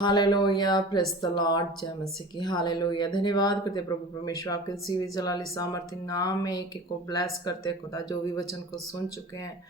Hallelujah, praise the Lord, जय मसीह की। Hallelujah, धन्यवाद करते प्रभु परमेश्वर आपके सीवी जलाली सामर्थ्य नाम में एक एक को ब्लेस करते खुदा। जो भी वचन को सुन चुके हैं,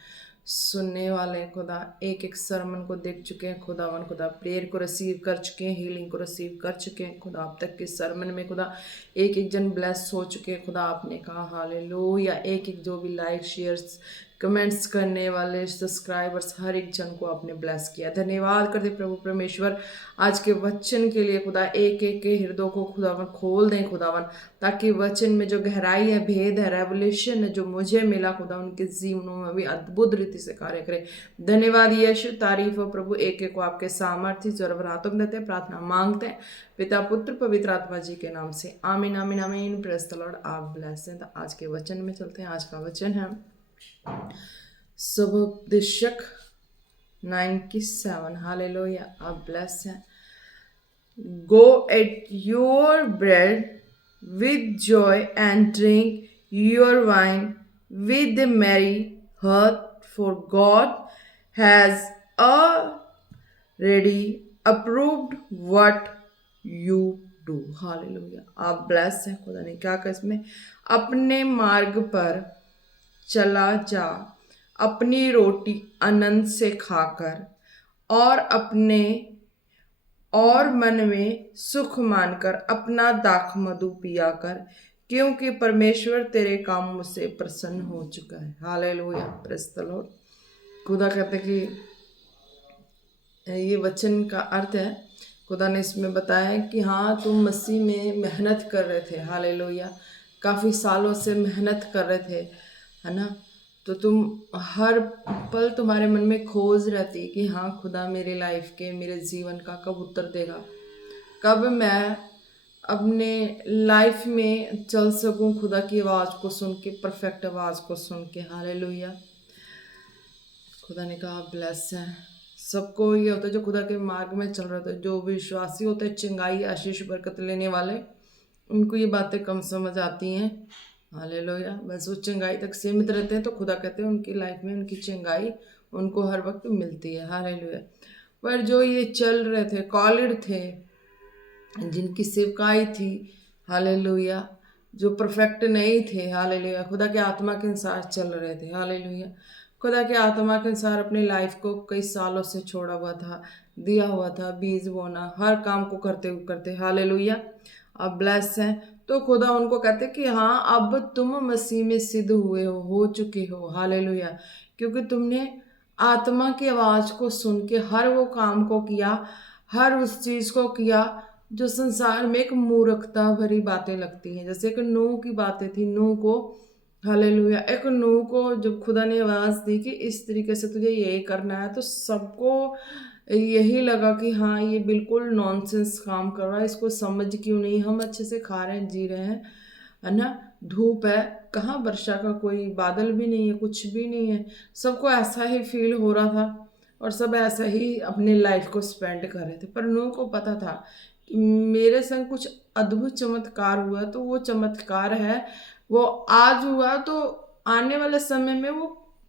सुनने वाले खुदा, एक एक सरमन को देख चुके हैं खुदा प्रेयर को रिसीव कर चुके हैं, हीलिंग को रिसीव कर चुके हैं खुदा। अब तक के सरमन में खुदा एक एक जन ब्लेस हो चुके हैं खुदा। आपने कहा हालेलुया, एक एक जो भी लाइक शेयर्स कमेंट्स करने वाले सब्सक्राइबर्स, हर एक जन को आपने ब्लेस किया। धन्यवाद करते प्रभु परमेश्वर आज के वचन के लिए खुदा। एक एक के हृदय को खुदावन खोल दें खुदावन, ताकि वचन में जो गहराई है, भेद है, रेवल्यूशन है जो मुझे मिला खुदा, उनके जीवनों में भी अद्भुत रीति से कार्य करे। धन्यवाद यीशु, तारीफ हो प्रभु। एक एक को आपके सामर्थ्य जरवरातम देते प्रार्थना मांगते हैं पिता पुत्र पवित्र आत्मा जी के नाम से, आमीन आमीन आमीन। Praise the Lord. आप ब्लेस हैं। तो आज के वचन में चलते हैं। आज का वचन है सुबोपदेशक 97। हालेलुया, आप ब्लेस हैं। Go eat your bread with joy and drink your wine with a merry heart, for God has already approved what you do. Hallelujah, आप ब्लेस हैं। खुदा ने क्या कहा इसमें, अपने मार्ग पर चला जा, अपनी रोटी आनंद से खाकर और मन में सुख मानकर अपना दाख मधु पिया कर, क्योंकि परमेश्वर तेरे कामों से प्रसन्न हो चुका है। Hallelujah, praise the Lord. खुदा कहते कि ये वचन का अर्थ है, खुदा ने इसमें बताया कि हाँ, तुम मसीह में मेहनत कर रहे थे। हालेलुया, काफ़ी सालों से मेहनत कर रहे थे, है ना। तो तुम हर पल तुम्हारे मन में खोज रहती कि हाँ खुदा मेरे लाइफ के, मेरे जीवन का कब उत्तर देगा, कब मैं अपने लाइफ में चल सकूं खुदा की आवाज़ को सुन के, परफेक्ट आवाज़ को सुन के। हालेलुया, खुदा ने कहा ब्लेस है। सबको ये होता है जो खुदा के मार्ग में चल रहे थे, जो विश्वासी होते हैं, चंगाई आशीष बरकत लेने वाले, उनको ये बातें कम समझ आती हैं। हालेलुया, बस वो चंगाई तक सीमित रहते हैं, तो खुदा कहते हैं उनकी लाइफ में उनकी चंगाई उनको हर वक्त मिलती है। हालेलुया, पर जो ये चल रहे थे, कॉलिड थे, जिनकी सेवकाई थी, हालेलुया, जो परफेक्ट नहीं थे, हालेलुया, खुदा के आत्मा के अनुसार चल रहे थे। हालेलुया, खुदा के आत्मा के अनुसार अपनी लाइफ को कई सालों से छोड़ा हुआ था, दिया हुआ था, बीज बोना, हर काम को करते। हालेलुया, अब ब्लेस हैं। तो खुदा उनको कहते कि हाँ, अब तुम मसीह में सिद्ध हुए हो चुके हो। हालेलुया, क्योंकि तुमने आत्मा की आवाज़ को सुन के हर वो काम को किया, हर उस चीज़ को किया जो संसार में एक मूर्खता भरी बातें लगती हैं। जैसे कि नूह की बातें थी, नूह को, हालेलुया, एक नूह को जब खुदा ने आवाज़ दी कि इस तरीके से तुझे ये करना है, तो सबको यही लगा कि हाँ, ये बिल्कुल नॉनसेंस काम कर रहा है, इसको समझ क्यों नहीं, हम अच्छे से खा रहे हैं, जी रहे हैं, है ना, धूप है, कहाँ वर्षा का कोई बादल भी नहीं है, कुछ भी नहीं है। सबको ऐसा ही फील हो रहा था और सब ऐसा ही अपनी लाइफ को स्पेंड कर रहे थे। पर नूह को पता था कि मेरे संग कुछ अद्भुत चमत्कार हुआ, तो वो चमत्कार है, वो आज हुआ तो आने वाले समय में वो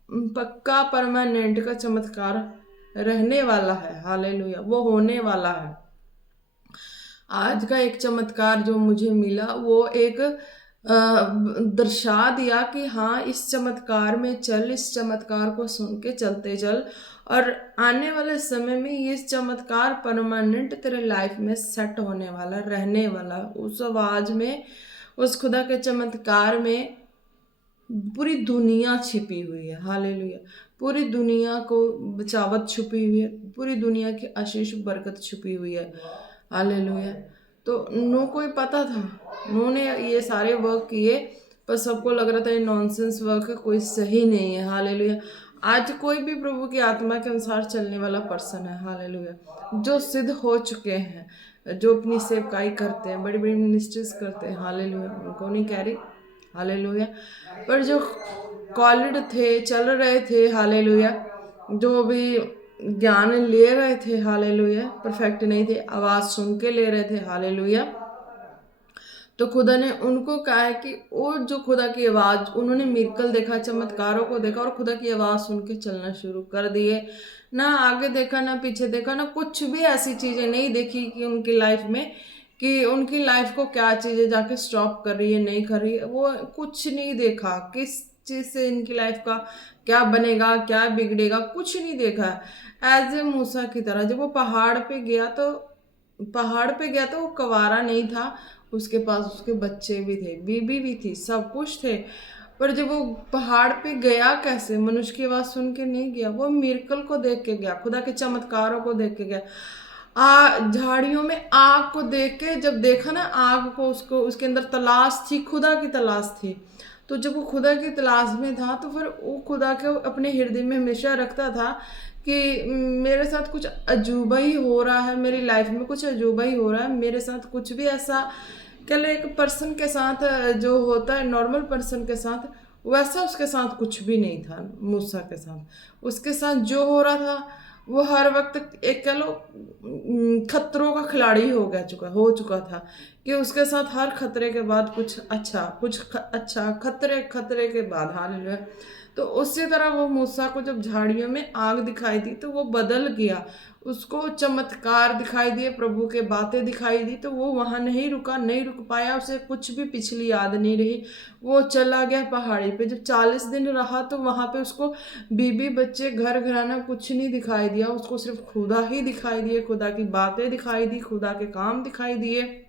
पक्का परमानेंट का चमत्कार रहने वाला है। हालेलुया, वो होने वाला है। आज का एक चमत्कार जो मुझे मिला, वो एक दर्शा दिया कि हाँ, इस चमत्कार में चल, इस चमत्कार को सुन के चलते चल, और आने वाले समय में ये चमत्कार परमानेंट तेरे लाइफ में सेट होने वाला, रहने वाला। उस आवाज में, उस खुदा के चमत्कार में पूरी दुनिया छिपी हुई है। हालेलुया, पूरी दुनिया को बचावत छुपी हुई है, पूरी दुनिया की आशीष बरकत छुपी हुई है। हालेलुया, तो नूह को ही पता था, नूह ने ये सारे वर्क किए, पर सबको लग रहा था ये नॉनसेंस वर्क है, कोई सही नहीं है। हालेलुया, आज कोई भी प्रभु की आत्मा के अनुसार चलने वाला पर्सन है, हालेलुया, जो सिद्ध हो चुके हैं, जो अपनी सेवकाई करते हैं, बड़ी बड़ी मिनिस्ट्रीज करते हैं, हालेलुया, उनको नहीं कह रही, हालेलुया, पर जो कॉलिड थे, चल रहे थे, हालेलुया, जो भी ज्ञान ले रहे थे, हालेलुया, परफेक्ट नहीं थे, आवाज़ सुन के ले रहे थे, हालेलुया, तो खुदा ने उनको कहा है कि वो जो खुदा की आवाज़, उन्होंने मिरेकल देखा, चमत्कारों को देखा और खुदा की आवाज़ सुन के चलना शुरू कर दिए। ना आगे देखा ना पीछे देखा, ना कुछ भी ऐसी चीज़ें नहीं देखी कि उनकी लाइफ में कि उनकी लाइफ को क्या चीज़ें जाके स्टॉप कर रही है, नहीं कर रही है, वो कुछ नहीं देखा। किस चीज़ से इनकी लाइफ का क्या बनेगा, क्या बिगड़ेगा, कुछ नहीं देखा। एज ए मूसा की तरह जब वो पहाड़ पे गया तो वो कवारा नहीं था, उसके पास उसके बच्चे भी थे, बीबी भी थी, सब कुछ थे। पर जब वो पहाड़ पे गया कैसे, मनुष्य की आवाज़ सुन के नहीं गया, वो मिरेकल को देख के गया, खुदा के चमत्कारों को देख के गया। झाड़ियों में आग को देख के जब देखा ना, आग को, उसको उसके अंदर तलाश थी, खुदा की तलाश थी। तो जब वो खुदा की तलाश में था तो फिर वो खुदा को अपने हृदय में हमेशा रखता था कि मेरे साथ कुछ अजूबा ही हो रहा है, मेरी लाइफ में कुछ अजूबा ही हो रहा है, मेरे साथ कुछ भी ऐसा, कह लो एक पर्सन के साथ जो होता है नॉर्मल पर्सन के साथ, वैसा उसके साथ कुछ भी नहीं था। मूसा के साथ, उसके साथ जो हो रहा था वो हर वक्त एक कह लो खतरों का खिलाड़ी हो चुका था कि उसके साथ हर खतरे के बाद कुछ अच्छा, अच्छा, खतरे खतरे के बाद, हालेलुया। तो उसी तरह वो मूसा को जब झाड़ियों में आग दिखाई दी तो वो बदल गया, उसको चमत्कार दिखाई दिए, प्रभु के बातें दिखाई दी, तो वो वहाँ नहीं रुका, नहीं रुक पाया, उसे कुछ भी पिछली याद नहीं रही। वो चला गया पहाड़ी पे। जब 40 दिन रहा तो वहाँ पे उसको बीबी बच्चे घर घराना कुछ नहीं दिखाई दिया, उसको सिर्फ खुदा ही दिखाई दिए, खुदा की बातें दिखाई दी, खुदा के काम दिखाई दिए,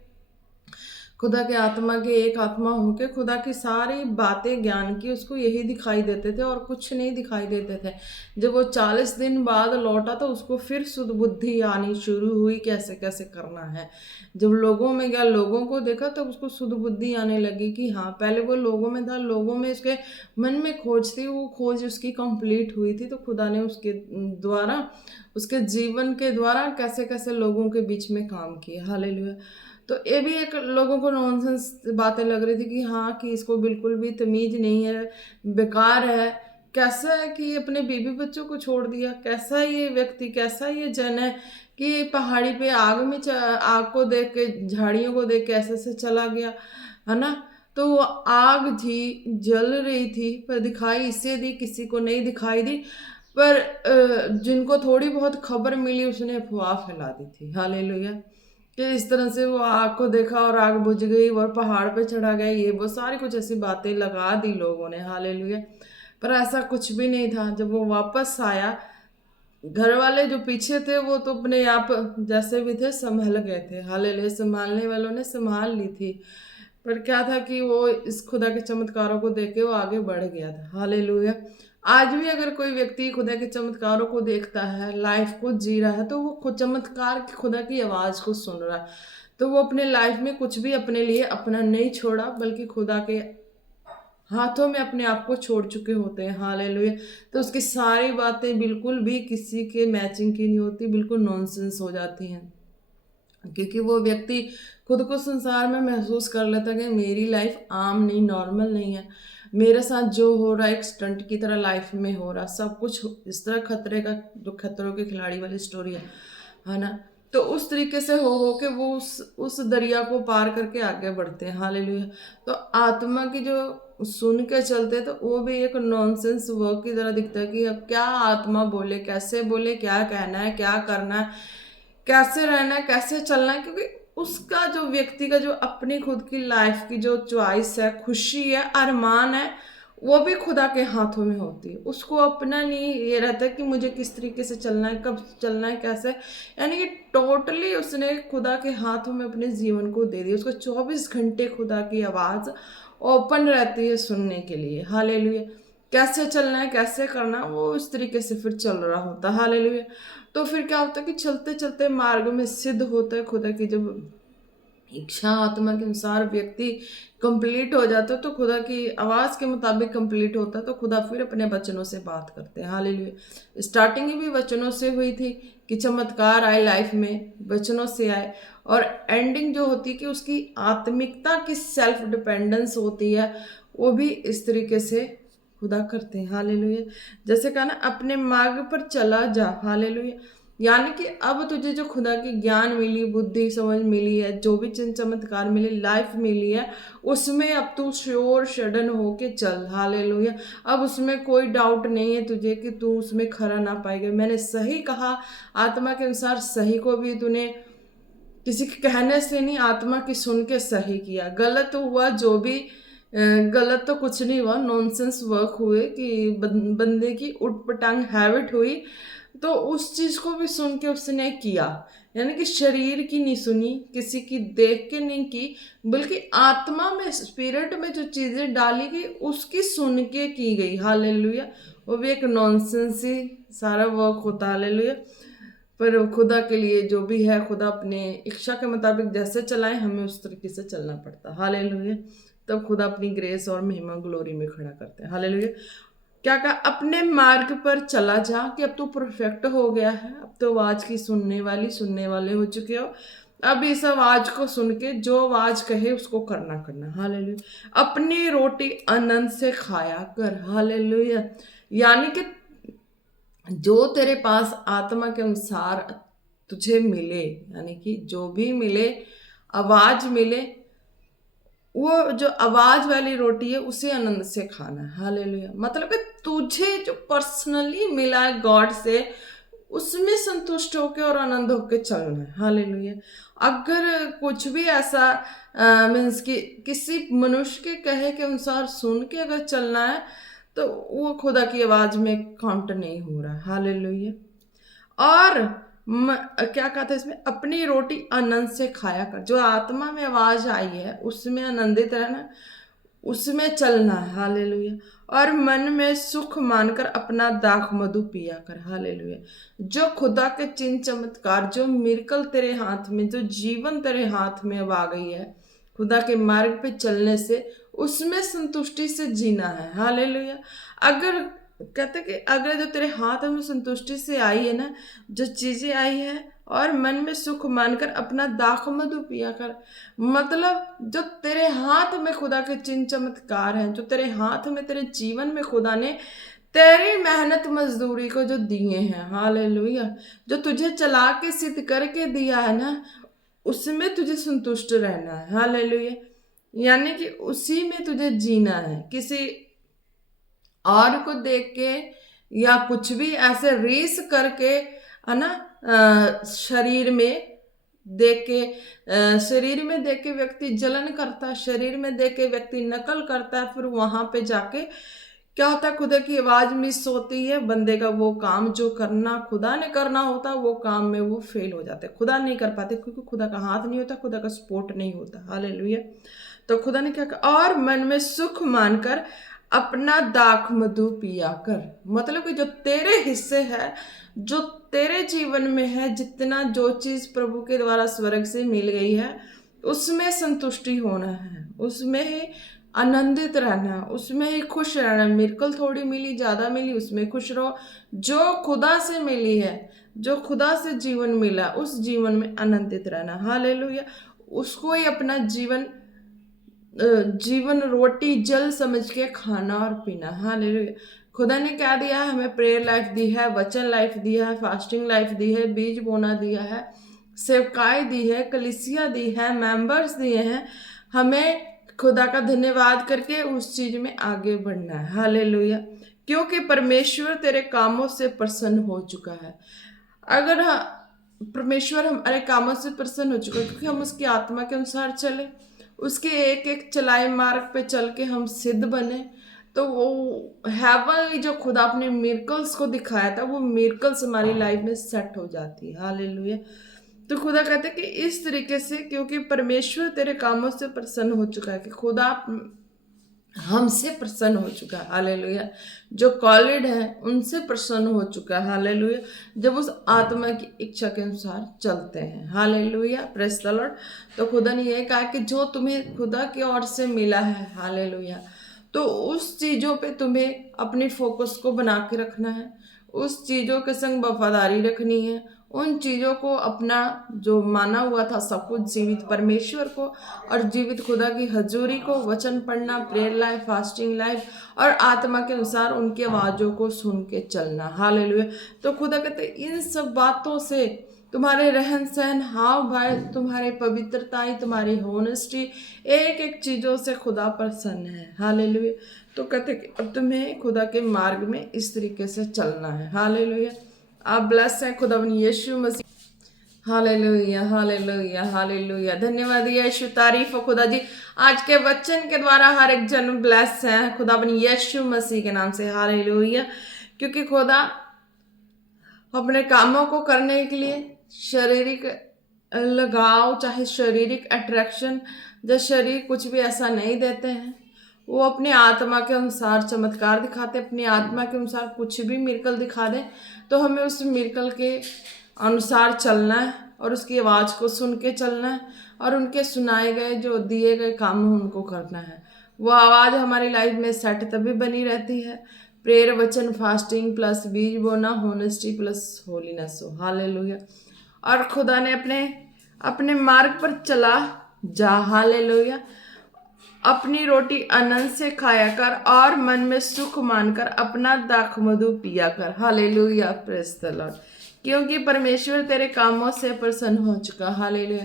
खुदा के आत्मा के एक आत्मा होके खुदा की सारी बातें ज्ञान की उसको यही दिखाई देते थे और कुछ नहीं दिखाई देते थे। जब वो 40 दिन बाद लौटा तो उसको फिर सुध बुद्धि आनी शुरू हुई, कैसे कैसे करना है। जब लोगों में गया, लोगों को देखा तो उसको सुध बुद्धि आने लगी कि हाँ, पहले वो लोगों में था, लोगों में उसके मन में खोज थी, वो खोज उसकी कंप्लीट हुई थी, तो खुदा ने उसके द्वारा, उसके जीवन के द्वारा कैसे कैसे लोगों के बीच में काम किए, हालेलुया। तो ये भी एक लोगों को नॉनसेंस बातें लग रही थी कि हाँ, कि इसको बिल्कुल भी तमीज नहीं है, बेकार है, कैसा है कि ये अपने बीबी बच्चों को छोड़ दिया, कैसा ये व्यक्ति, कैसा ये जन है कि पहाड़ी पे आग को देख के, झाड़ियों को देख के ऐसे से चला गया, है ना। तो वो आग थी, जल रही थी, पर दिखाई इसे दी, किसी को नहीं दिखाई दी। पर जिनको थोड़ी बहुत खबर मिली उसने अफवाह फैला दी थी, हालेलुया, कि इस तरह से वो आग को देखा और आग बुझ गई और पहाड़ पे चढ़ा गया, ये वो सारी कुछ ऐसी बातें लगा दी लोगों ने, हालेलुया। पर ऐसा कुछ भी नहीं था। जब वो वापस आया, घर वाले जो पीछे थे वो तो अपने आप जैसे भी थे संभल गए थे, हालेलुया, संभालने वालों ने संभाल ली थी। पर क्या था कि वो इस खुदा के चमत्कारों को देख के वो आगे बढ़ गया था, हालेलुया। आज भी अगर कोई व्यक्ति खुदा के चमत्कारों को देखता है, लाइफ को जी रहा है, तो वो खुद चमत्कार की खुदा की आवाज़ को सुन रहा है, तो वो अपने लाइफ में कुछ भी अपने लिए अपना नहीं छोड़ा, बल्कि खुदा के हाथों में अपने आप को छोड़ चुके होते हैं, हालेलुया। तो उसकी सारी बातें बिल्कुल भी किसी के मैचिंग की नहीं होती, बिल्कुल नॉनसेंस हो जाती हैं, क्योंकि वो व्यक्ति खुद को संसार में महसूस कर लेता है कि मेरी लाइफ आम नहीं, नॉर्मल नहीं है, मेरे साथ जो हो रहा है एक स्टंट की तरह लाइफ में हो रहा, सब कुछ इस तरह खतरे का, जो खतरों के खिलाड़ी वाली स्टोरी है ना। तो उस तरीके से हो के वो उस दरिया को पार करके आगे बढ़ते हैं, हालेलुया। तो आत्मा की जो सुन के चलते तो वो भी एक नॉनसेंस वर्क की तरह दिखता है कि अब क्या आत्मा बोले, क्या कहना है, क्या करना है, कैसे रहना है, कैसे चलना है, क्योंकि उसका जो व्यक्ति का जो अपनी खुद की लाइफ की जो चॉइस है, खुशी है, अरमान है, वो भी खुदा के हाथों में होती है। उसको अपना नहीं ये रहता है कि मुझे किस तरीके से चलना है, कब चलना है, कैसे, यानी कि टोटली उसने खुदा के हाथों में अपने जीवन को दे दिया। उसको 24 घंटे खुदा की आवाज़ ओपन रहती है सुनने के लिए, हालेलुया। कैसे चलना है, कैसे करना, वो उस तरीके से फिर चल रहा होता है, हालेलुया। तो फिर क्या होता है कि चलते चलते मार्ग में सिद्ध होता है खुदा की जब इच्छा, आत्मा के अनुसार व्यक्ति कंप्लीट हो जाता है, तो खुदा की आवाज़ के मुताबिक कंप्लीट होता है, तो खुदा फिर अपने वचनों से बात करते हैं, हालेलुया। स्टार्टिंग भी वचनों से हुई थी कि चमत्कार आए लाइफ में, वचनों से आए, और एंडिंग जो होती है कि उसकी आत्मिकता की सेल्फ डिपेंडेंस होती है, वो भी इस तरीके से खुदा करते हैं, हालेलुया। जैसे कहा ना, अपने मार्ग पर चला जा, हालेलुया। यानी कि अब तुझे जो खुदा की ज्ञान मिली, बुद्धि समझ मिली है, जो भी चिन्ह चमत्कार मिली, लाइफ मिली है, उसमें अब तू श्योर सडन होके चल। हालेलुया। अब उसमें कोई डाउट नहीं है तुझे कि तू उसमें खरा ना पाएगा। मैंने सही कहा, आत्मा के अनुसार सही को भी तूने किसी के कहने से नहीं, आत्मा की सुन के सही किया। गलत हुआ जो भी, गलत तो कुछ नहीं हुआ, नॉनसेंस वर्क हुए कि बंदे की उटपटांग हैबिट हुई, तो उस चीज को भी सुन के उसने किया। यानी कि शरीर की नहीं सुनी, किसी की देख के नहीं की, बल्कि आत्मा में, स्पिरिट में जो चीजें डाली गई उसकी सुन के की गई। हालेलुया। वो भी एक नॉनसेंस ही सारा वर्क होता। हालेलुया। पर खुदा के लिए जो भी है, खुदा अपने इच्छा के मुताबिक जैसे चलाए, हमें उस तरीके से चलना पड़ता है। हालेलुया। तब खुदा अपनी ग्रेस और महिमा ग्लोरी में खड़ा करते हैं। हालेलुया। क्या कहा? अपने मार्ग पर चला जा, कि अब तो परफेक्ट हो गया है, अब तो आवाज की सुनने वाले हो चुके हो। अब इस आवाज को सुन के जो आवाज कहे उसको करना। हालेलुया। अपनी रोटी आनंद से खाया कर। हालेलुया। यानी कि जो तेरे पास आत्मा के अनुसार तुझे मिले, यानी कि जो भी मिले, आवाज मिले, वो जो आवाज वाली रोटी है उसे आनंद से खाना है। हालेलुया। मतलब कि तुझे जो पर्सनली मिला है गॉड से, उसमें संतुष्ट होके और आनंद होके चलना है। हालेलुया। अगर कुछ भी ऐसा मीन्स कि किसी मनुष्य के कहे के अनुसार सुन के अगर चलना है, तो वो खुदा की आवाज में काउंट नहीं हो रहा। हालेलुया। और क्या कहते हैं इसमें? अपनी रोटी आनंद से खाया कर। जो आत्मा में आवाज आई है उसमें आनंदित रहना, उसमें चलना है। हालेलुया। और मन में सुख मानकर अपना दाख मधु पिया कर। हालेलुया। जो खुदा के चिन्ह चमत्कार, जो मिरेकल तेरे हाथ में, जो जीवन तेरे हाथ में अब आ गई है, खुदा के मार्ग पे चलने से, उसमें संतुष्टि से जीना है। हालेलुया। अगर कहते कि अगर जो तेरे हाथ में संतुष्टि से आई है ना, जो चीजें आई है, और मन में सुख मानकर अपना दाख मधु पिया कर, मतलब जो तेरे हाथ में खुदा के चिन्ह चमत्कार हैं, जो तेरे हाथ में, तेरे जीवन में खुदा ने तेरी मेहनत मजदूरी को जो दिए हैं, हालेलुया, जो तुझे चला के सिद्ध करके दिया है ना, उसमें तुझे संतुष्ट रहना है। हालेलुया। यानी कि उसी में तुझे जीना है। किसी और को देख के या कुछ भी ऐसे रेस करके, है ना, शरीर में देख के व्यक्ति जलन करता है, शरीर में देख के व्यक्ति नकल करता है, फिर वहां पे जाके क्या होता है? खुदा की आवाज मिस होती है, बंदे का वो काम जो करना खुदा ने करना होता, वो काम में वो फेल हो जाते, खुदा नहीं कर पाते, क्योंकि खुदा का हाथ नहीं होता, खुदा का सपोर्ट नहीं होता। हालेलुया। तो खुदा ने क्या कहा? और मन में सुख मानकर अपना दाख मधु पिया कर। मतलब कि जो तेरे हिस्से है, जो तेरे जीवन में है, जितना जो चीज प्रभु के द्वारा स्वर्ग से मिल गई है, उसमें संतुष्टि होना है, उसमें ही आनंदित रहना, उसमें ही खुश रहना। मिरेकल थोड़ी मिली, ज्यादा मिली, उसमें खुश रहो। जो खुदा से मिली है, जो खुदा से जीवन मिला, उस जीवन में आनंदित रहना। हालेलुया। उसको ही अपना जीवन रोटी जल समझ के खाना और पीना। हालेलुया। खुदा ने क्या दिया है हमें? प्रेयर लाइफ दी है, वचन लाइफ दिया है, फास्टिंग लाइफ दी है, बीज बोना दिया है, सेवकाई दी है, कलीसिया दी है, मेंबर्स दिए हैं। हमें खुदा का धन्यवाद करके उस चीज में आगे बढ़ना है। हालेलुया। क्योंकि परमेश्वर तेरे कामों से प्रसन्न हो चुका है। अगर परमेश्वर हमारे कामों से प्रसन्न हो चुका है, क्योंकि हम उसकी आत्मा के अनुसार चले, उसके एक एक चलाए मार्ग पे चल के हम सिद्ध बने, तो वो हेवन जो खुदा अपने मिरेकल्स को दिखाया था, वो मिरेकल्स हमारी लाइफ में सेट हो जाती है। हालेलुया। तो खुदा कहते हैं कि इस तरीके से, क्योंकि परमेश्वर तेरे कामों से प्रसन्न हो चुका है, कि खुदा हमसे प्रसन्न हो चुका है। हालेलुया। जो कॉलिड है उनसे प्रसन्न हो चुका है। हालेलुया। जब उस आत्मा की इच्छा के अनुसार चलते हैं। हालेलुया। Praise the Lord. तो खुदा ने यह कहा कि जो तुम्हें खुदा की ओर से मिला है, हालेलुया, तो उस चीजों पे तुम्हें अपनी फोकस को बना के रखना है, उस चीजों के संग वफादारी रखनी है, उन चीज़ों को अपना जो माना हुआ था सब कुछ, जीवित परमेश्वर को और जीवित खुदा की हजूरी को, वचन पढ़ना, प्रेयर लाइफ, फास्टिंग लाइफ और आत्मा के अनुसार उनकी आवाज़ों को सुन के चलना। हालेलुया। तो खुदा कहते इन सब बातों से, तुम्हारे रहन सहन, हाव भाव, तुम्हारी पवित्रताई, तुम्हारी होनेस्टी, एक एक चीज़ों से खुदा प्रसन्न है। हालेलुया। तो कहते कि अब तुम्हें खुदा के मार्ग में इस तरीके से चलना है। हालेलुया। आप ब्लेस हैं खुदा Yeshu Masih. Hallelujah, hallelujah, hallelujah. धन्यवाद यीशु, तारीफ हो खुदा जी। आज के वचन के द्वारा हर एक जन ब्लेस है खुदा यीशु मसीह के नाम से। हालेलुया। क्योंकि खुदा अपने कामों को करने के लिए शारीरिक लगाव, चाहे शारीरिक अट्रैक्शन, जब शरीर कुछ भी ऐसा नहीं देते हैं, वो अपने आत्मा के अनुसार चमत्कार दिखाते, अपनी आत्मा के अनुसार कुछ भी मिरेकल दिखा दे तो हमें उस मिरेकल के अनुसार चलना है और उसकी आवाज़ को सुन के चलना है और उनके सुनाए गए जो दिए गए काम उनको करना है। वो आवाज़ हमारी लाइफ में सेट तभी बनी रहती है। प्रेयर, वचन, फास्टिंग प्लस बीज बोना, होनेस्टी प्लस होलीनेस हो। हालेलुया। और खुदा ने अपने मार्ग पर चला जा। हालेलुया। अपनी रोटी आनंद से खाया कर और मन में सुख मानकर अपना दाखमधु पिया कर। Hallelujah, praise the Lord. क्योंकि परमेश्वर तेरे कामों से प्रसन्न हो चुका। हालेलुया।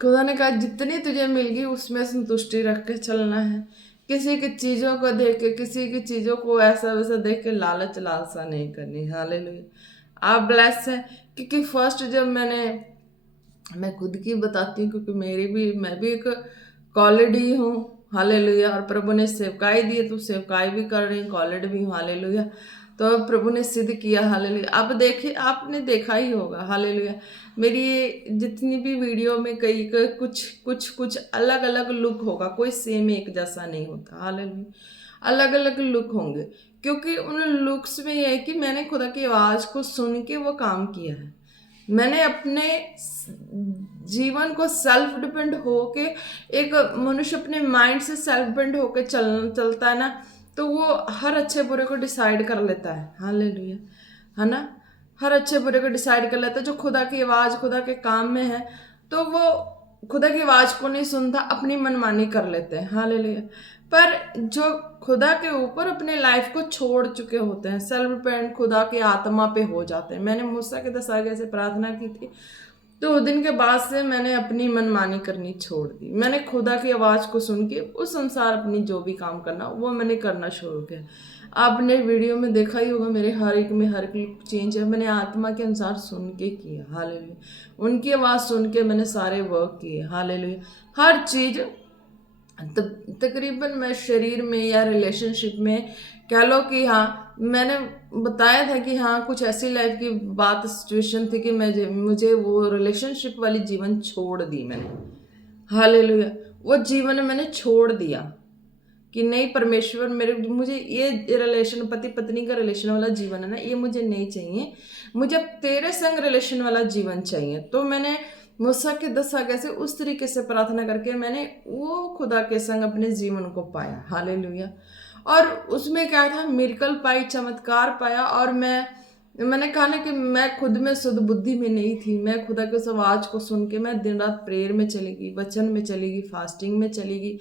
खुदा ने कहा जितनी तुझे मिल गई उसमें संतुष्टि रख के चलना है। किसी की चीज़ों को देख के, किसी की चीज़ों को ऐसा वैसा देख के लालच लालसा नहीं करनी। हालेलुया। आप ब्लेस हैं। क्योंकि फर्स्ट जब मैं खुद की बताती हूँ, क्योंकि मैं भी एक कॉलेड ही हूँ। हालेलुया। और प्रभु ने सेवकाई दी है तो सेवकाई भी कर रही हूँ, कॉलेड भी हूँ। हालेलुया। तो प्रभु ने सिद्ध किया। हालेलुया। आप देखिए, आपने देखा ही होगा। हालेलुया। मेरी जितनी भी वीडियो में कई कुछ अलग अलग लुक होगा, कोई सेम एक जैसा नहीं होता। हालेलुया। अलग अलग लुक होंगे, क्योंकि उन लुक्स में यह है कि मैंने खुदा की आवाज़ को सुन के वो काम किया है। मैंने अपने जीवन को सेल्फ डिपेंड होके, एक मनुष्य अपने माइंड से सेल्फ डिपेंड होके चलता है ना, तो वो हर अच्छे बुरे को डिसाइड कर लेता है। हालेलुया। है ना। हर अच्छे बुरे को डिसाइड कर लेता है। जो खुदा की आवाज़, खुदा के काम में है, तो वो खुदा की आवाज़ को नहीं सुनता, अपनी मनमानी कर लेते हैं। हालेलुया। पर जो खुदा के ऊपर अपने लाइफ को छोड़ चुके होते हैं, सेल्फ डिपेंड खुदा की आत्मा पे हो जाते हैं। मैंने मूसा के 10 आज्ञा से प्रार्थना की थी, तो उस दिन के बाद से मैंने अपनी मनमानी करनी छोड़ दी। मैंने खुदा की आवाज़ को सुन के उस अनुसार अपनी जो भी काम करना वो मैंने करना शुरू किया। आपने वीडियो में देखा ही होगा, मेरे हर एक चेंज है। मैंने आत्मा के अनुसार सुन के किया। हालेलुया। उनकी आवाज़ सुन के मैंने सारे वर्क किए। हालेलुया। हर चीज़ तकरीबन मैं शरीर में या रिलेशनशिप में कह लो कि हाँ, मैंने बताया था कि हाँ कुछ ऐसी लाइफ की बात सिचुएशन थी कि मुझे वो रिलेशनशिप वाली जीवन छोड़ दी मैंने। हालेलुया। वो जीवन मैंने छोड़ दिया कि नहीं, परमेश्वर मुझे ये रिलेशन, पति पत्नी का रिलेशन वाला जीवन है ना, ये मुझे नहीं चाहिए। मुझे तेरे संग रिलेशन वाला जीवन चाहिए। तो मैंने मूसा के 10 आज्ञा से उस तरीके से प्रार्थना करके मैंने वो खुदा के संग अपने जीवन को पाया। हालेलुया। और उसमें क्या था, मिरेकल पाई, चमत्कार पाया। और मैंने कहा ना कि मैं खुद में शुद्ध बुद्धि में नहीं थी। मैं खुदा के उस आवाज़ को सुन के मैं दिन रात प्रेयर में चली गई, वचन में चली गई, फास्टिंग में चली गई।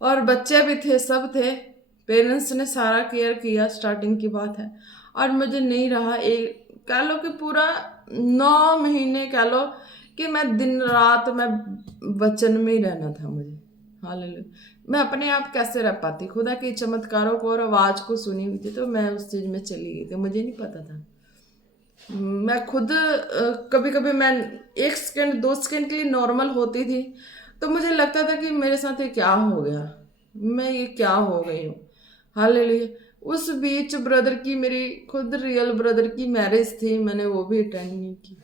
और बच्चे भी थे, सब थे। पेरेंट्स ने सारा केयर किया, स्टार्टिंग की बात है। और मुझे नहीं रहा, एक कह लो कि पूरा 9 महीने कह लो कि मैं दिन रात मैं वचन में ही रहना था मुझे। हालेलुया। मैं अपने आप कैसे रह पाती, खुदा के चमत्कारों को और आवाज़ को सुनी हुई थी, तो मैं उस चीज़ में चली गई थी। मुझे नहीं पता था। मैं खुद कभी कभी मैं 1 सेकेंड 2 सेकेंड के लिए नॉर्मल होती थी, तो मुझे लगता था कि मेरे साथ ये क्या हो गया, मैं ये क्या हो गई हूँ। हालेलुया। उस बीच ब्रदर की, मेरी खुद रियल ब्रदर की मैरिज थी, मैंने वो भी अटेंड नहीं की।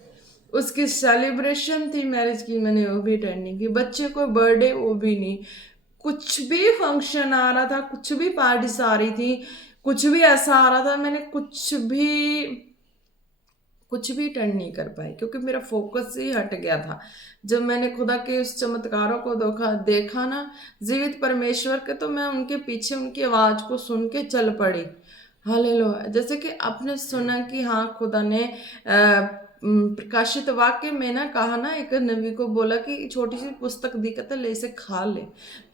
उसकी सेलिब्रेशन थी मैरिज की, मैंने वो भी अटेंड नहीं की। बच्चे को बर्थडे, वो भी नहीं। कुछ भी फंक्शन आ रहा था, कुछ भी पार्टीज आ रही थी, कुछ भी ऐसा आ रहा था, मैंने कुछ भी अटेंड नहीं कर पाई, क्योंकि मेरा फोकस ही हट गया था। जब मैंने खुदा के उस चमत्कारों को देखा ना, जीवित परमेश्वर के, तो मैं उनके पीछे उनकी आवाज़ को सुन के चल पड़ी। हालेलुया। जैसे कि आपने सुना कि हाँ खुदा ने प्रकाशित वाक्य में ना कहा ना, एक नबी को बोला कि छोटी सी पुस्तक दी कहता ले इसे खा ले,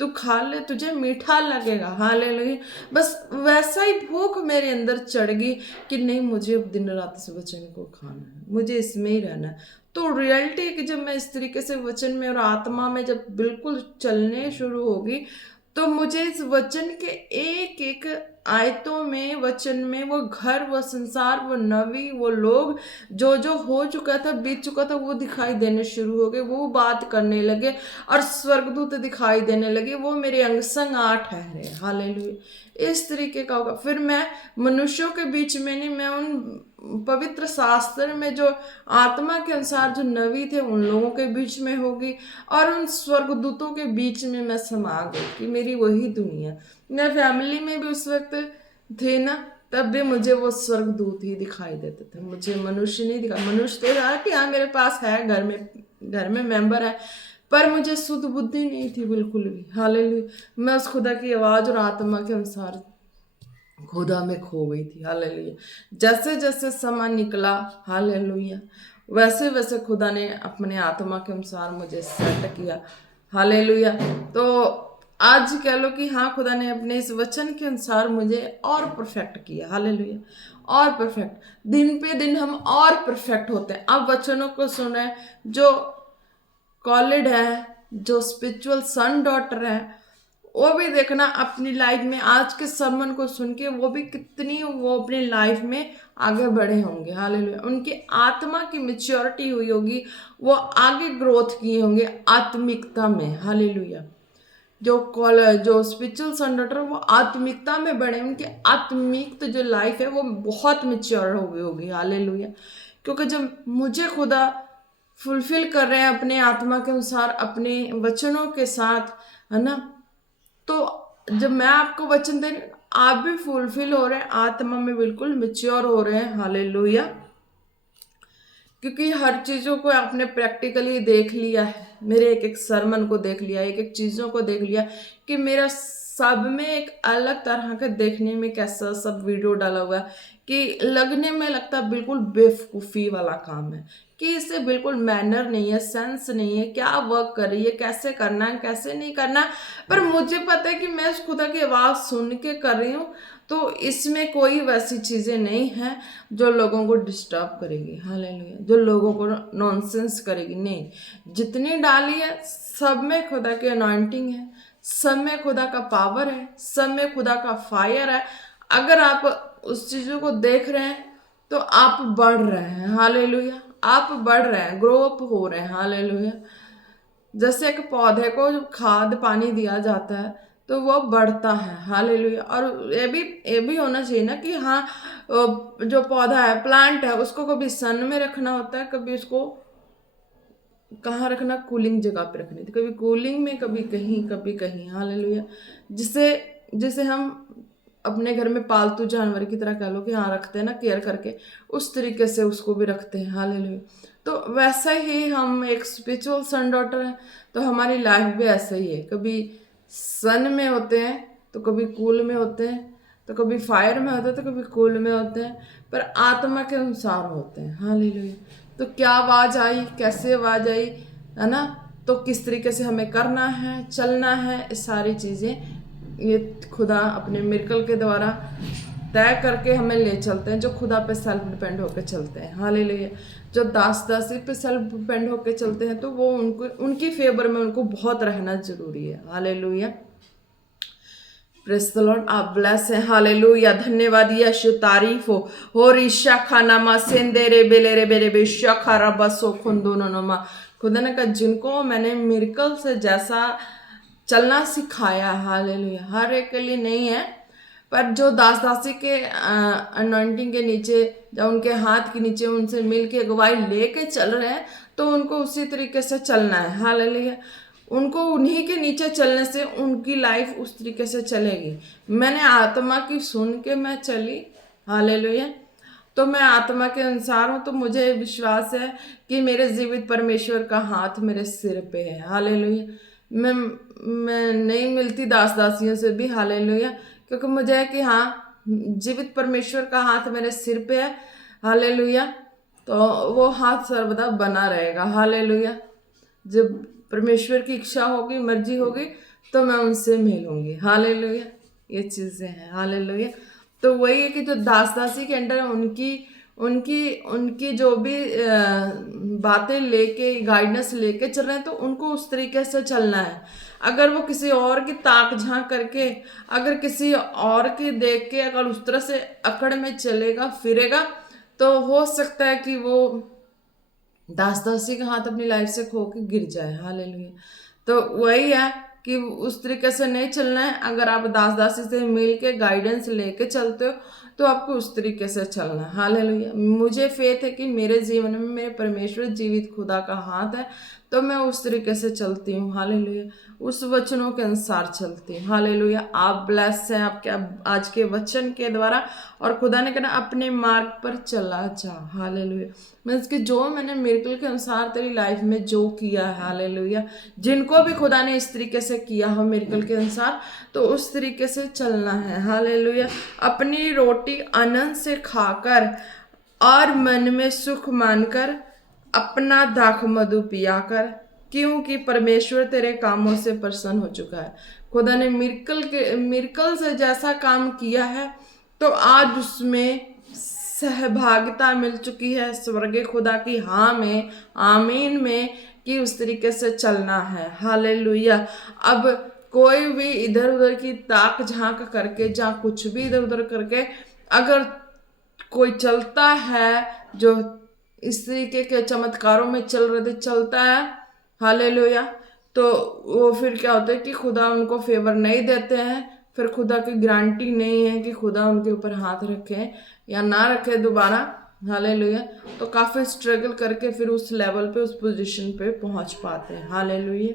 तू खा ले, तुझे मीठा लगेगा। हालेलुया। बस वैसा ही भूख मेरे अंदर चढ़ गई कि नहीं, मुझे अब दिन रात इस वचन को खाना है, मुझे इसमें ही रहना है। तो रियलिटी है कि जब मैं इस तरीके से वचन में और आत्मा में जब बिल्कुल चलने शुरू होगी, तो मुझे इस वचन के एक एक आयतों में, वचन में, वो घर, वो संसार, वो नवी, वो लोग, जो जो हो चुका था, बीत चुका था, वो दिखाई देने शुरू हो गए, वो बात करने लगे और स्वर्गदूत दिखाई देने लगे, वो मेरे अंग संग आ ठहरे। हालेलुया। इस तरीके का होगा। फिर मैं मनुष्यों के बीच में नहीं, मैं उन पवित्र शास्त्र में जो आत्मा के अनुसार जो नवी थे उन लोगों के बीच में होगी, और उन स्वर्गदूतों के बीच में मैं समा गई कि मेरी वही दुनिया। मैं फैमिली में भी उस वक्त थे ना, तब भी मुझे वो स्वर्गदूत ही दिखाई देते थे, मुझे मनुष्य नहीं दिखा। मनुष्य तो रहा कि हाँ मेरे पास है, घर में मेंबर है, पर मुझे शुद्ध बुद्धि नहीं थी बिल्कुल भी। हालेलुया। मैं उस खुदा की आवाज़ और आत्मा के अनुसार खुदा में खो गई थी। हालेलुया। जैसे जैसे समय निकला, हालेलुया, वैसे वैसे खुदा ने अपने आत्मा के अनुसार मुझे सेट किया। हालेलुया। तो आज कह लो कि हाँ, खुदा ने अपने इस वचन के अनुसार मुझे और परफेक्ट किया। हालेलुया। और परफेक्ट, दिन पे दिन हम और परफेक्ट होते हैं। अब वचनों को सुन रहे हैं, जो कॉलेड है, जो स्पिरिचुअल सन डॉटर है, वो भी देखना अपनी लाइफ में आज के सरमन को सुन के वो भी कितनी वो अपनी लाइफ में आगे बढ़े होंगे। हालेलुया। उनकी आत्मा की मेच्योरिटी हुई होगी, वो आगे ग्रोथ किए होंगे आत्मिकता में। हालेलुया। जो स्पिरिचुअल सन डॉटर, वो आत्मिकता में बढ़े, उनकी आत्मिक जो लाइफ है वो बहुत मेच्योर हो गई होगी। हालेलुया। क्योंकि जब मुझे खुदा फुलफिल कर रहे हैं अपने आत्मा के अनुसार, अपने वचनों के साथ, है ना, तो जब मैं आपको वचन दे रही हूँ, आप भी फुलफिल हो रहे हैं, आत्मा में बिल्कुल मेच्योर हो रहे हैं। हालेलुया। क्योंकि हर चीज़ों को आपने प्रैक्टिकली देख लिया है, मेरे एक एक सरमन को देख लिया, एक एक चीज़ों को देख लिया कि मेरा सब में एक अलग तरह का देखने में कैसा सब वीडियो डाला हुआ है कि लगने में लगता बिल्कुल बेवकूफ़ी वाला काम है, कि इससे बिल्कुल मैनर नहीं है, सेंस नहीं है, क्या वर्क कर रही है, कैसे करना है, कैसे नहीं करना। पर मुझे पता है कि मैं उस खुदा की आवाज़ सुन के कर रही हूँ, तो इसमें कोई वैसी चीज़ें नहीं हैं जो लोगों को डिस्टर्ब करेगी। हालेलुया। जो लोगों को नॉनसेंस करेगी, नहीं। जितनी डाली है सब में खुदा की अनॉइंटिंग है, सब में खुदा का पावर है, सब में खुदा का फायर है। अगर आप उस चीज़ों को देख रहे हैं तो आप बढ़ रहे हैं। हालेलुया। आप बढ़ रहे हैं, ग्रो अप हो रहे हैं। हालेलुया। जैसे एक पौधे को जब खाद पानी दिया जाता है तो वो बढ़ता है। हालेलुया। और ये भी होना चाहिए ना कि हाँ, जो पौधा है, प्लांट है, उसको कभी सन में रखना होता है, कभी उसको कहाँ रखना, कूलिंग जगह पे रखनी थी, कभी कूलिंग में, कभी कहीं, कभी कहीं। हालेलुया। जिसे जिसे हम अपने घर में पालतू जानवर की तरह कह लो कि हाँ रखते हैं ना, केयर करके, उस तरीके से उसको भी रखते हैं। हालेलुया। तो वैसा ही हम एक स्पिरिचुअल सन डॉटर हैं, तो हमारी लाइफ भी ऐसा ही है, कभी सन में होते हैं तो कभी कूल में होते हैं, तो कभी फायर में होते हैं तो कभी कूल में होते हैं, पर आत्मा के अनुसार होते हैं। हालेलुया। तो क्या आवाज़ आई, कैसे आवाज़ आई, है ना, तो किस तरीके से हमें करना है, चलना है, ये सारी चीज़ें ये खुदा अपने मिरेकल के द्वारा तय करके हमें ले चलते हैं, जो खुदा पे सेल्फ डिपेंड होकर चलते हैं। हालेलुया। जो दास दासी पे सेल्फ डिपेंड होकर चलते हैं तो वो उनकी फेवर में उनको बहुत रहना जरूरी है। हालेलुया। Praise the Lord. आप ब्लेस है। हालेलुया। धन्यवाद यीशु, तारीफ हो रिशा खाना मा सेंदेरे बेलेरे बेरे बेशा खारा बसो खुंदोनोमा। खुदा ने कहा जिनको मैंने मिरेकल से जैसा चलना सिखाया, हालेलुया, हर एक के लिए नहीं है, पर जो दास दासी के अनॉइंटिंग के नीचे, जब उनके हाथ के नीचे उनसे मिल के अगुवाई लेके चल रहे हैं, तो उनको उसी तरीके से चलना है। हालेलुया। उनको उन्हीं के नीचे चलने से उनकी लाइफ उस तरीके से चलेगी। मैंने आत्मा की सुन के मैं चली। हालेलुया। तो मैं आत्मा के अनुसार हूँ, तो मुझे विश्वास है कि मेरे जीवित परमेश्वर का हाथ मेरे सिर पे है। हालेलुया। मैं नहीं मिलती दास दासियों से भी। हालेलुया। क्योंकि मुझे है कि हाँ, जीवित परमेश्वर का हाथ मेरे सिर पे है। हालेलुया। तो वो हाथ सर्वदा बना रहेगा। हालेलुया। जब परमेश्वर की इच्छा होगी, मर्जी होगी, तो मैं उनसे मिलूंगी। हालेलुया। ये चीज़ें हैं। हालेलुया। तो वही है कि जो दास दासी के अंडर उनकी उनकी उनकी जो भी बातें लेके, गाइडेंस लेके चल रहे हैं, तो उनको उस तरीके से चलना है। अगर वो किसी और की ताक झांक करके, अगर किसी और की देख के अगर उस तरह से अकड़ में चलेगा फिरेगा, तो हो सकता है कि वो दास दासी का हाथ अपनी लाइफ से खो के गिर जाए। हालेलुया। तो वही है कि उस तरीके से नहीं चलना है। अगर आप दास दासी से मिल के गाइडेंस लेके चलते हो, तो आपको उस तरीके से चलना है। हालेलुया। मुझे फेथ है कि मेरे जीवन में मेरे परमेश्वर जीवित खुदा का हाथ है, तो मैं उस तरीके से चलती हूँ। हालेलुया। उस वचनों के अनुसार चलती हूँ। हालेलुया। आप ब्लेस हैं आपके आज के वचन के द्वारा, और खुदा ने कहना अपने मार्ग पर चला जा। हालेलुया। मीन्स कि जो मैंने मिरेकल के अनुसार तेरी लाइफ में जो किया है, हालेलुया, जिनको भी खुदा ने इस तरीके से किया हो मिरेकल के अनुसार, तो उस तरीके से चलना है। हालेलुया। अपनी रोटी आनंद से खाकर और मन में सुख मानकर अपना दाख मधु पिया कर, क्योंकि परमेश्वर तेरे कामों से प्रसन्न हो चुका है। खुदा ने मिरेकल से जैसा काम किया है, तो आज उसमें सहभागिता मिल चुकी है स्वर्गीय खुदा की हाँ में, आमीन में, कि उस तरीके से चलना है। हालेलुया। अब कोई भी इधर उधर की ताक झांक करके, जहाँ कुछ भी इधर उधर करके अगर कोई चलता है जो इस तरीके के चमत्कारों में चल रहे थे, चलता है, हालेलुया, तो वो फिर क्या होता है कि खुदा उनको फेवर नहीं देते हैं। फिर खुदा की गारंटी नहीं है कि खुदा उनके ऊपर हाथ रखे या ना रखे दोबारा। हालेलुया। तो काफ़ी स्ट्रगल करके फिर उस लेवल पे, उस पोजीशन पे पहुंच पाते हैं। हालेलुया।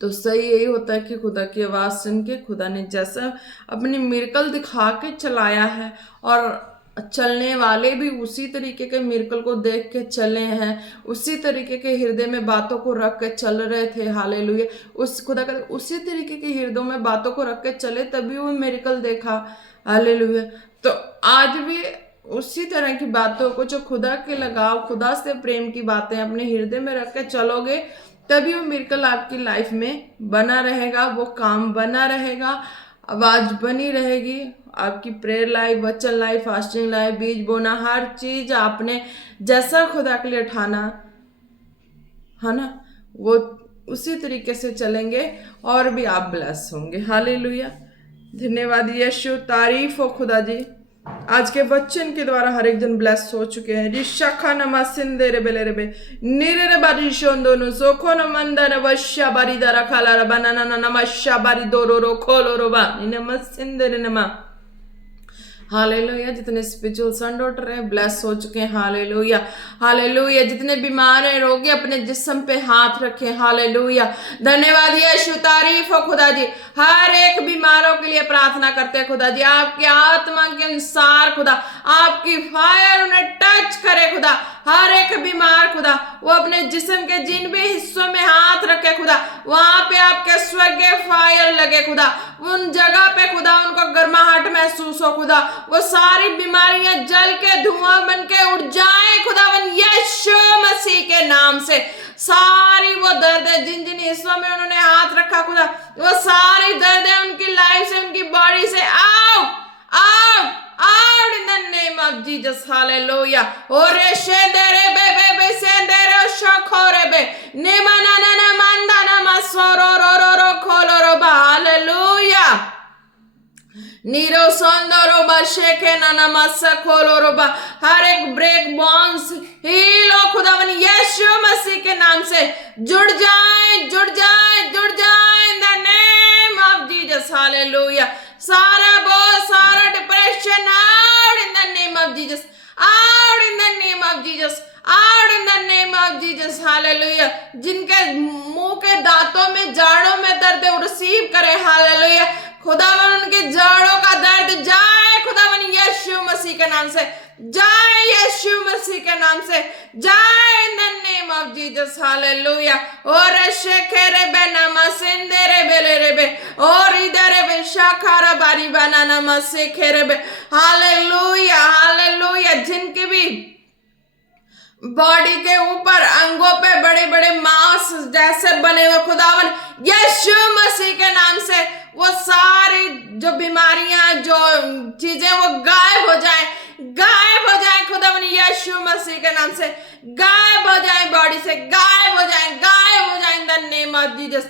तो सही यही होता है कि खुदा की आवाज़ सुन के खुदा ने जैसा अपनी मिरेकल दिखा के चलाया है, और चलने वाले भी उसी तरीके के मिरेकल को देख के चले हैं, उसी तरीके के हृदय में बातों को रख के चल रहे थे। हालेलुया। उस खुदा का उसी तरीके के हृदय में बातों को रख के चले, तभी वो मिरेकल देखा। हालेलुया। तो आज भी उसी तरह की बातों को, जो खुदा के लगाव, खुदा से प्रेम की बातें अपने हृदय में रख के चलोगे, तभी वो मिरेकल आपकी लाइफ में बना रहेगा, वो काम बना रहेगा, आवाज बनी रहेगी। आपकी प्रेयर लाइफ, वचन लाइफ, फास्टिंग लाइफ, बीज बोना, हर चीज आपने जैसा खुदा के लिए ठाना है ना, वो उसी तरीके से चलेंगे और भी आप ब्लेस होंगे। हालेलुया। धन्यवाद यीशु, तारीफ हो खुदा जी। आज के वचन के द्वारा हर एक जन ब्लेस हो चुके हैं। रिशाखा नमा सिंदे रे बेले रे बे निरे रे बारी शोंदोनु सोखो न मंदा न वश्या बारी दरा खाला रा बनाना न नमश्या बारी दोरो रो खोलो रो बा नम सिंदे रे नमा। हालेलुया। जितने स्पिरिचुअल सन डॉटर हैं ब्लेस हो चुके हैं। हालेलुया। हालेलुया। जितने बीमार हैं, रोगी, अपने जिस्म पे हाथ रखें। हालेलुया। धन्यवाद यीशु, तारीफ हो खुदा जी। हर एक बीमारों के लिए प्रार्थना करते हैं खुदा जी, आपकी आत्मा के अनुसार खुदा आपकी फायर उन्हें टच करे खुदा। हर एक बीमार खुदा वो अपने जिस्म के जिन भी हिस्सों में हाथ रखे खुदा, वहां पे आपके स्वर्गीय फायर लगे खुदा। उन जगह पे खुदा उनको गर्माहट महसूस हो खुदा। वो सारी बीमारियां जल के धुआं बन के उड़ जाए खुदावन यीशु मसीह के नाम से। सारी वो दर्द है जिन जिन हिस्सों में उन्होंने हाथ रखा खुदा, वो सारी दर्द है उनकी लाइफ से, उनकी बॉडी से out out out in the name of Jesus. Hallelujah. ओरे शेंदरे बे बे बे सेंदरे शखोरे बे नेमाना ना ना मांदा ना मसोरो रो रो रो खोलो रो बा। हालेलुया। नीरो सोंदरो बशे के ननमस खोलो रोबा। हर एक ब्रेक बॉन्स हीलो खुदावन यीशु मसीह के नाम से जुड़ जाए, जुड़ जाए, जुड़ जाए in the name of Jesus. Hallelujah. सारा बोझ, सारा depression out in the name of Jesus, out in the name of Jesus, out in the name of Jesus. Hallelujah. जिनके मुंह के दांतों में, जाड़ों में दर्द है, वो रिसीव करे। हालेलुया। खुदावन उनके जड़ों का दर्द जाए खुदावन यीशु मसीह के नाम से, जाए यीशु मसीह के नाम से, जाए in the name of Jesus. Hallelujah. और शेखेरे बे नमसेंदे रे बेले रे बे और इधर बे शाखारा बारी बनाना मसे खेरे बे। हालेलुया। हालेलुया। जिनके भी बॉडी के ऊपर अंगों पे बड़े बड़े मांस जैसे बने हुए खुदावन यीशु मसीह के नाम से वो सारी जो बीमारियां जो चीजें वो गायब हो जाए खुदावन यीशु मसीह के नाम से गायब हो जाए, बॉडी से गायब हो जाए in the name of Jesus.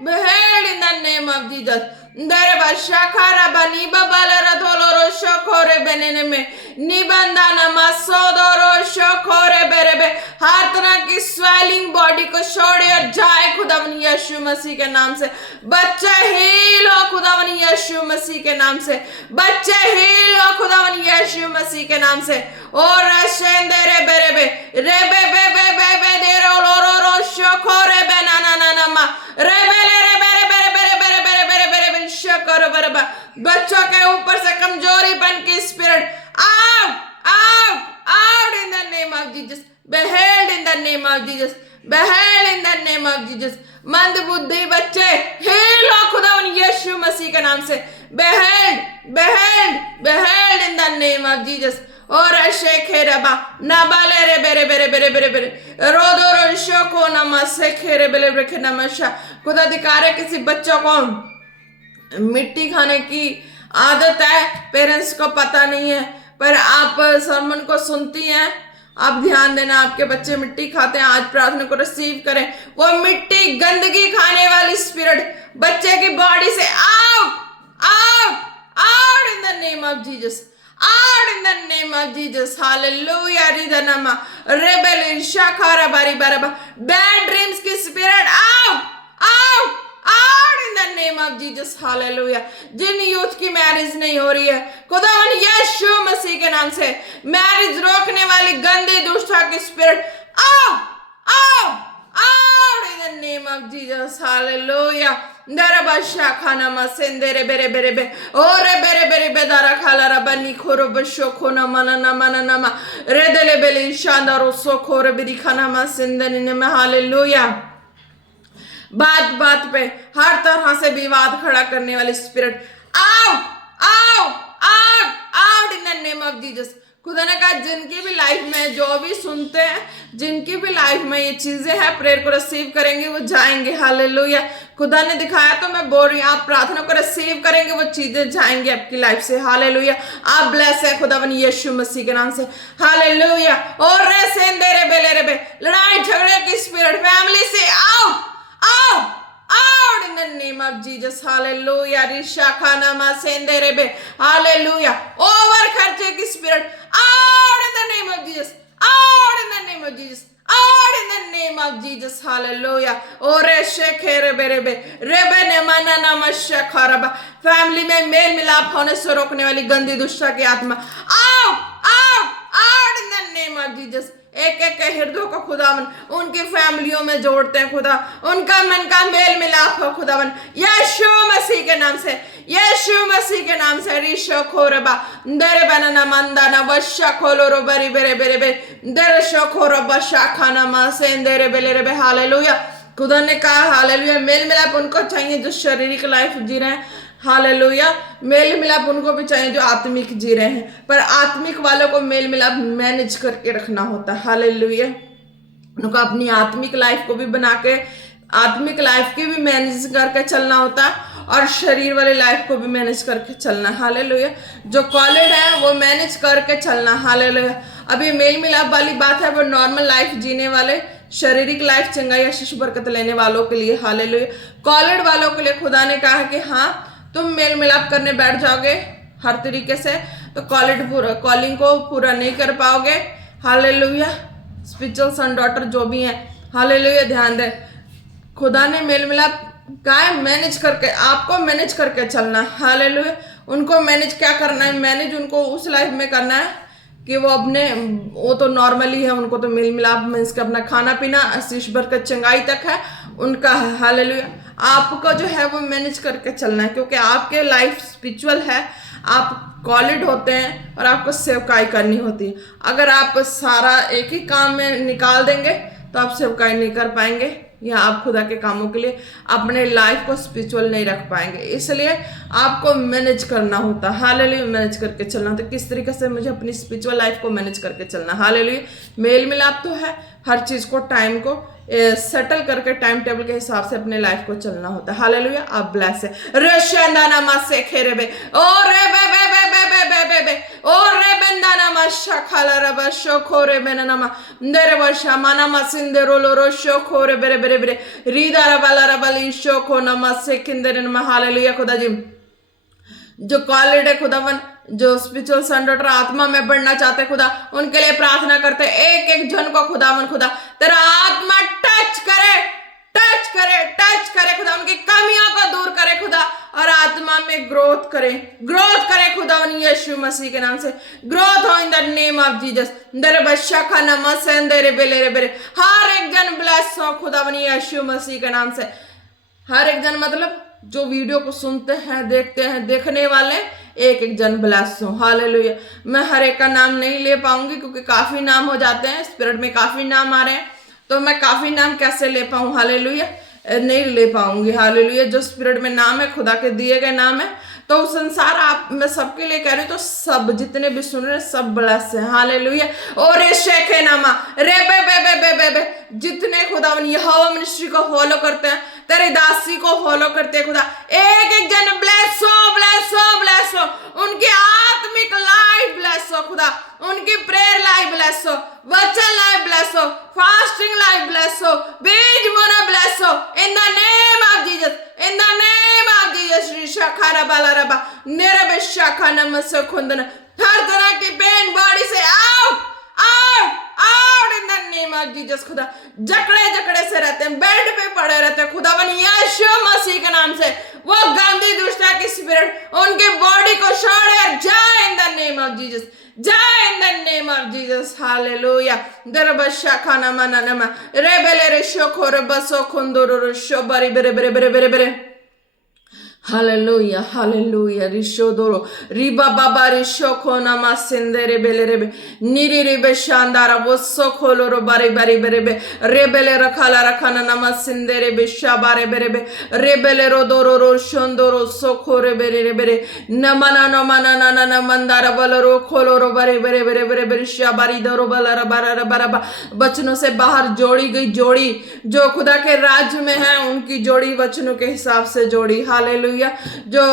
behead in the name of Jesus. Dereba shakara bani babalara doloro shokore benene में निबंधन मसोदरो शोखोरे बेरेबे हर तरह की स्वेलिंग बॉडी को छोड़े और जाए खुदावन यीशु मसीह के नाम से। बच्चे हील हो खुदावन यीशु मसीह के नाम से, बच्चे हील हो खुदावन यीशु मसीह के नाम से। और रशेंदरे बेरेबे रेबे बे बे बे बे देरो लोरो रो शोखोरे बेनाना नामा रेबे रे बेरे बेरे बेरे बेरे बेरे बेरे बेरे बेरे शोखोरे बेरेबा। बच्चों के ऊपर से कमजोरी बन की spirit out in the name of Jesus. Behead in the name of Jesus. Behead in the name of Jesus. मंद बुद्धि बच्चे हील हो खुदावन यीशु मसीह के नाम से। behead in the name of Jesus. और शेखे रबा नबाले रे बेरे बेरे बेरे बेरे बेरे रोदो रोशो को नमस्ते खेरे बेरे बेरे नमस्या। खुदा दिखारे किसी बच्चों को मिट्टी खाने की आदत है, पेरेंट्स को पता नहीं है, पर आप सरमन को सुनती हैं, आप ध्यान देना आपके बच्चे मिट्टी खाते हैं। आज प्रार्थना को रिसीव करें, वो मिट्टी गंदगी खाने वाली स्पिरिट बच्चे की बॉडी से out in the name of Jesus, out in the name of Jesus. Hallelujah रिदनमा रेबेल शाखारा बारी बारबा बैड ड्रीम्स की spirit out in the name of Jesus. Hallelujah. जिन यूथ की मैरिज नहीं हो रही है खुदावन यीशु मसीह के नाम से मैरिज रोकने वाली गंदी दुष्टा की spirit out in the name of Jesus. Hallelujah. दरबा शाखाना मसेंदरे बेरे बेरे बे ओरे बेरे बेरे बेदारा खाला रबनी खोरो बशो खोना मना मना नमा रेदले बेले शानदारो सो खोरे बेरी खाना मसेंदने में। हालेलुया। बात बात पे हर तरह से विवाद खड़ा करने वाली spirit out in the name of Jesus. खुदा ने कहा जिनकी भी लाइफ में जो भी सुनते हैं, जिनकी भी लाइफ में ये चीजें हैं, प्रेयर को रिसीव करेंगे वो जाएंगे। हालेलुया। खुदा ने दिखाया तो मैं बोल रही हूँ, आप प्रार्थना को रिसीव करेंगे वो चीजें जाएंगे आपकी लाइफ से। हालेलुया। आप ब्लेस है खुदावन यीशु मसीह के नाम से। हालेलुया। और रे सेंदेरे बेले रे बे लड़ाई झगड़े की स्पिरिट फैमिली से out in the name of Jesus. Hallelujah. Risha khana ma sendere be. Hallelujah. Over खर्चे की spirit out in the name of Jesus. Out in the name of Jesus. Out in the name of Jesus. Hallelujah. Ore shekhere bere be rebe ne mana nama shekharaba। Family में mail मिलाप होने से रोकने वाली गंदी दुष्टा की आत्मा out in the name of Jesus। एक एक हृदयों को खुदावन उनकी फैमिलियों में जोड़ते हैं खुदा, उनका मन का मेल मिलाप हो खुदावन यीशु मसीह के नाम से, यीशु मसीह के नाम से। रिशो खोरबा दरे बनना मंदाना वशा खोलो बरी बेरे बेरे बे दरे शो खोरो बशा खाना मासे दरे बेले रे बे। हालेलुया। खुदा ने कहा हालेलुया मेल मिलाप उनको चाहिए जो शारीरिक लाइफ जी रहे हैं। हालेलुया। मेल मिलाप उनको भी चाहिए जो आत्मिक जी रहे हैं, पर आत्मिक वालों को मेल मिलाप मैनेज करके रखना होता है। हालेलुया। उनको अपनी आत्मिक लाइफ को भी बना के आत्मिक लाइफ की भी मैनेज करके चलना होता है और शरीर वाली लाइफ को भी मैनेज करके चलना। हालेलुया। जो कॉलेज है वो मैनेज करके चलना। हालेलुया। अब ये मेल मिलाप वाली बात है वो नॉर्मल लाइफ जीने वाले, शारीरिक लाइफ चंगाई आशीष बरकत लेने वालों के लिए। हालेलुया। कॉलेज वालों के लिए खुदा ने कहा कि हाँ तुम मेल मिलाप करने बैठ जाओगे हर तरीके से तो कॉलिंग को पूरा नहीं कर पाओगे। हालेलुया। स्पिरिचुअल सन डॉटर जो भी हैं, हालेलुया, ध्यान दे खुदा ने मेल मिलाप का मैनेज करके आपको मैनेज करके चलना। हालेलुया। उनको मैनेज क्या करना है? मैनेज उनको उस लाइफ में करना है कि वो तो नॉर्मली है, उनको तो मेल मिलाप मीन्स के अपना खाना पीना आशीष बरकत चंगाई तक है उनका। हालेलुया। आपको जो है वो मैनेज करके चलना है क्योंकि आपके लाइफ स्पिरिचुअल है, आप कॉलेड होते हैं और आपको सेवकाई करनी होती है। अगर आप सारा एक ही काम में निकाल देंगे तो आप सेवकाई नहीं कर पाएंगे। या आप खुदा के कामों के लिए अपने लाइफ को स्पिरिचुअल नहीं रख पाएंगे। इसलिए आपको मैनेज करना होता है, हालेलुया, मैनेज करके चलना होता है। किस तरीके से मुझे अपनी स्पिरिचुअल लाइफ को मैनेज करके चलना, हालेलुया। मेल मिलाप तो है, हर चीज को टाइम को सेटल करके टाइम टेबल के हिसाब से अपने लाइफ को चलना होता है, हालेलुया। आप ब्लेस है। रशंदाना मासे खेरेबे ओ रे बे बे बे बे बे बे बे बे ओ रे बेंदाना माशा खाला रबा शोखोरे बेनामा नेरे वर्षा माना मासिंदेरो लोरो शोखोरे बेरे बेरे बेरे रीदा रबाला रबाली शोखो नमासे किंदरे नमा, हालेलुया। खुदा जी जो कॉलेड है खुदावन, जो स्पिरिचुअल सनडॉटर आत्मा में बढ़ना चाहते खुदा, उनके लिए प्रार्थना करते एक एक जन को खुदावन, खुदा तेरा आत्मा टच करे, टच करे, टच करे खुदा, उनकी कमियों को दूर करे खुदा, और आत्मा में ग्रोथ करे, ग्रोथ करे खुदावन यीशु मसीह के नाम से। ग्रोथ हो in the name of Jesus. दरे बच्चा का नमस देरे बेले रे बेरे, हर एक जन ब्लेस हो खुदावन यीशु मसीह के नाम से। हर एक जन मतलब जो वीडियो को सुनते हैं, देखते हैं, देखने वाले एक एक जन ब्लेस हो, हालेलुया। मैं हर एक का नाम नहीं ले पाऊंगी क्योंकि काफी नाम हो जाते हैं, स्पिरिट में काफी नाम आ रहे हैं, तो मैं काफी नाम कैसे ले पाऊं, हालेलुया, नहीं ले पाऊंगी, हालेलुया। जो स्पिरिट में नाम है, खुदा के दिए गए नाम है, तो संसार आप मैं सबके लिए कह रही हूँ, तो सब जितने भी सुन रहे सब ब्लेस है, हालेलुया। और ये शेखे नामा रे बे बे बे बे बे बे जितने खुदा यहोवा मिनिस्ट्री को फॉलो करते हैं, तेरी दासी को फॉलो करते हैं खुदा, एक एक जन ब्लेस हो, ब्लेस हो, ब्लेस हो। उनकी आत्मिक लाइफ ब्लेस हो खुदा, उनकी प्रेयर लाइफ ब्लेस हो, वचन लाइफ ब्लेस हो, फास्टिंग लाइफ ब्लेस हो, बीज बोना ब्लेस हो, in the name of Jesus, in the name of Jesus. रिशाखा बाला रबा नेरे बेशाखा नमस खुंदन, हर तरह की पेन बॉडी से out, out, out in the name of Jesus. खुदा जकड़े जकड़े से रहते हैं, बेड पे पड़े रहते हैं खुदावन यीशु मसीह के नाम से, वो गंदी दुष्टा की स्पिरिट उनकी बॉडी को छोड़े जाए in the name of Jesus, जाए in the name of Jesus, hallelujah. दरबशा खाना मना नमा रेबेले रे शोखो रे बसो खुंदुरु रे शो बरी बेरे बेरे बेरे बेरे बेरे, हालेलुया, हालेलुया। रिशो दोरो रिबा बाबा रिशो खो नमा सिंदे बेले रे बे निरी रिबे शानदारा वो सो खोलो रो बारी बारी बेरे बे रेबेले रखाला रखाना नमा सिंदे रे बे शाबारे बेरे बे रेबेले रो दोरो रो शोंदोरो सो खोरे बेरे रे बेरे नमना नमना ना ना मंदारा बलो रो खोलो रो बारे बेरे बेरे बेरे बेरे शाबारी दोरो बला रबारा रबारा बचनों से बाहर जोड़ी गई जोड़ी जो खुदा के राज्य में है, उनकी जोड़ी वचनों के हिसाब से जोड़ी, हालेलुया। जो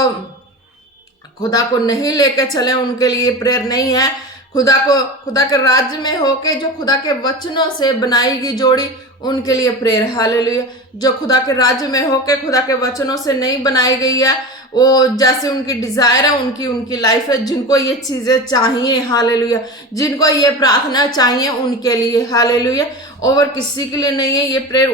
खुदा को नहीं लेके चले उनके लिए प्रेयर नहीं है। खुदा के राज्य में होके जो खुदा के वचनों से बनाई गई जोड़ी, उनके लिए प्रेयर, हालेलुया। जो खुदा के राज्य में होके खुदा के वचनों से नहीं बनाई गई है, वो जैसे उनकी डिजायर है, उनकी लाइफ है, जिनको ये चीजें चाहिए, हालेलुया, जिनको ये प्रार्थना चाहिए उनके लिए, हालेलुया। और किसी के लिए नहीं है ये प्रेयर,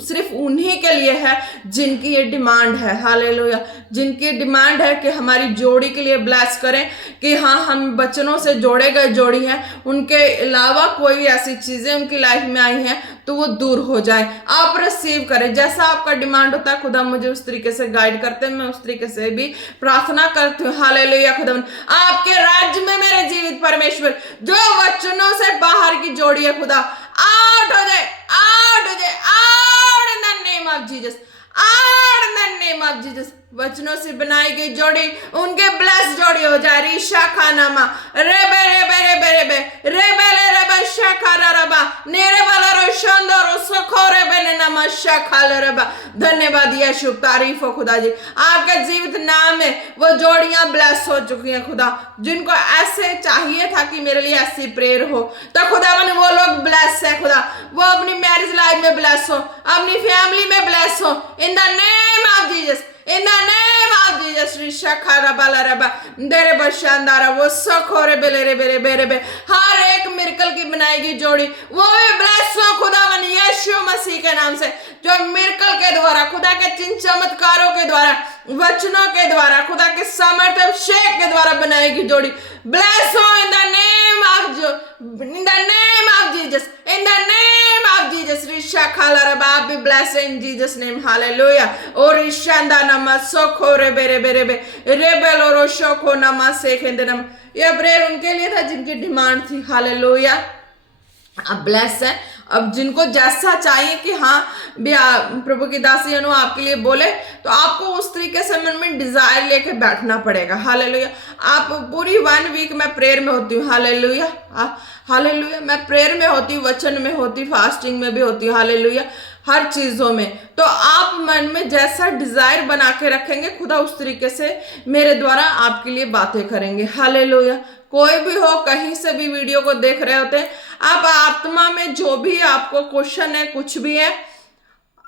सिर्फ उन्हीं के लिए है जिनकी ये डिमांड है, हालेलुया, जिनकी डिमांड है कि हमारी जोड़ी के लिए ब्लेस करें, कि हाँ हम वचनों से जोड़े गए जोड़ी हैं, उनके अलावा कोई ऐसी चीजें उनकी लाइफ में आई हैं तो वो दूर हो जाए। आप रिसीव करें, जैसा आपका डिमांड होता है खुदा मुझे उस तरीके से गाइड करते हैं, मैं उस तरीके से भी प्रार्थना करती हूँ, हालेलुया। खुदा आपके राज्य में मेरे जीवित परमेश्वर जो वचनों से बाहर की जोड़ी है खुदा आउट हो जाए, आउट हो जाए, out in the name of Jesus, out in the name of Jesus. वचनों से बनाई गई जोड़ी उनके ब्लेस जोड़ी हो जाए। रिशा खानामा रेबे रेबे रेबे रेबे रेबे रेबे शाखा रबा नेरे वाला रोशंदो रोसखो रेबे ने नमा शाखा रबा। धन्यवाद यीशु, तारीफ हो खुदा जी, आपके जीवित नाम में वो जोड़ियां ब्लेस हो चुकी हैं खुदा, जिनको ऐसे चाहिए था कि मेरे लिए ऐसी प्रेयर हो, तो खुदा मन वो लोग ब्लेस है खुदा, वो अपनी मैरिज लाइफ में ब्लेस हो, अपनी फैमिली में ब्लेस हो, in the name of Jesus, in the name of Jesus। रिशाखा बाला रबा देरे बशानदारा वो सखोरे बेले रे बेरे बेरे बे, हर एक मिरेकल की बनाई गई जोड़ी वो भी ब्लेस हो खुदावन यीशु मसीह के नाम से, जो मिरेकल के द्वारा, खुदा के चिन्ह चमत्कारों के द्वारा, वचनों के द्वारा, खुदा के सामर्थ्य अभिषेक के द्वारा बनाई गई जोड़ी ब्लेस हो in the name of Jesus, in the name of Jesus. रिशाखा रबा आप भी bless in Jesus name, hallelujah. और रिशांदा नमा सोखो रे बेरे बेरे बे रेबेलो रोशोको नमा सेखेंदनम। यह प्रेयर उनके लिए था जिनकी डिमांड थी, हालेलुया। आप ब्लेस है अब जिनको जैसा चाहिए कि हाँ भी प्रभु की दासी अनु आपके लिए बोले, तो आपको उस तरीके से मन में डिजायर लेके बैठना पड़ेगा। हालेलुया। आप पूरी 1 वीक मैं प्रेयर में होती हूँ। Hallelujah, hallelujah. मैं प्रेयर में होती हूँ, वचन में होती, फास्टिंग में भी होती हूँ। हालेलुया, हर चीजों में। तो आप मन में जैसा डिजायर बना के रखेंगे, खुदा उस तरीके से मेरे द्वारा आपके लिए बातें करेंगे। हालेलुया। कोई भी हो, कहीं से भी वीडियो को देख रहे होते हैं, आप आत्मा में जो भी आपको क्वेश्चन है, कुछ भी है,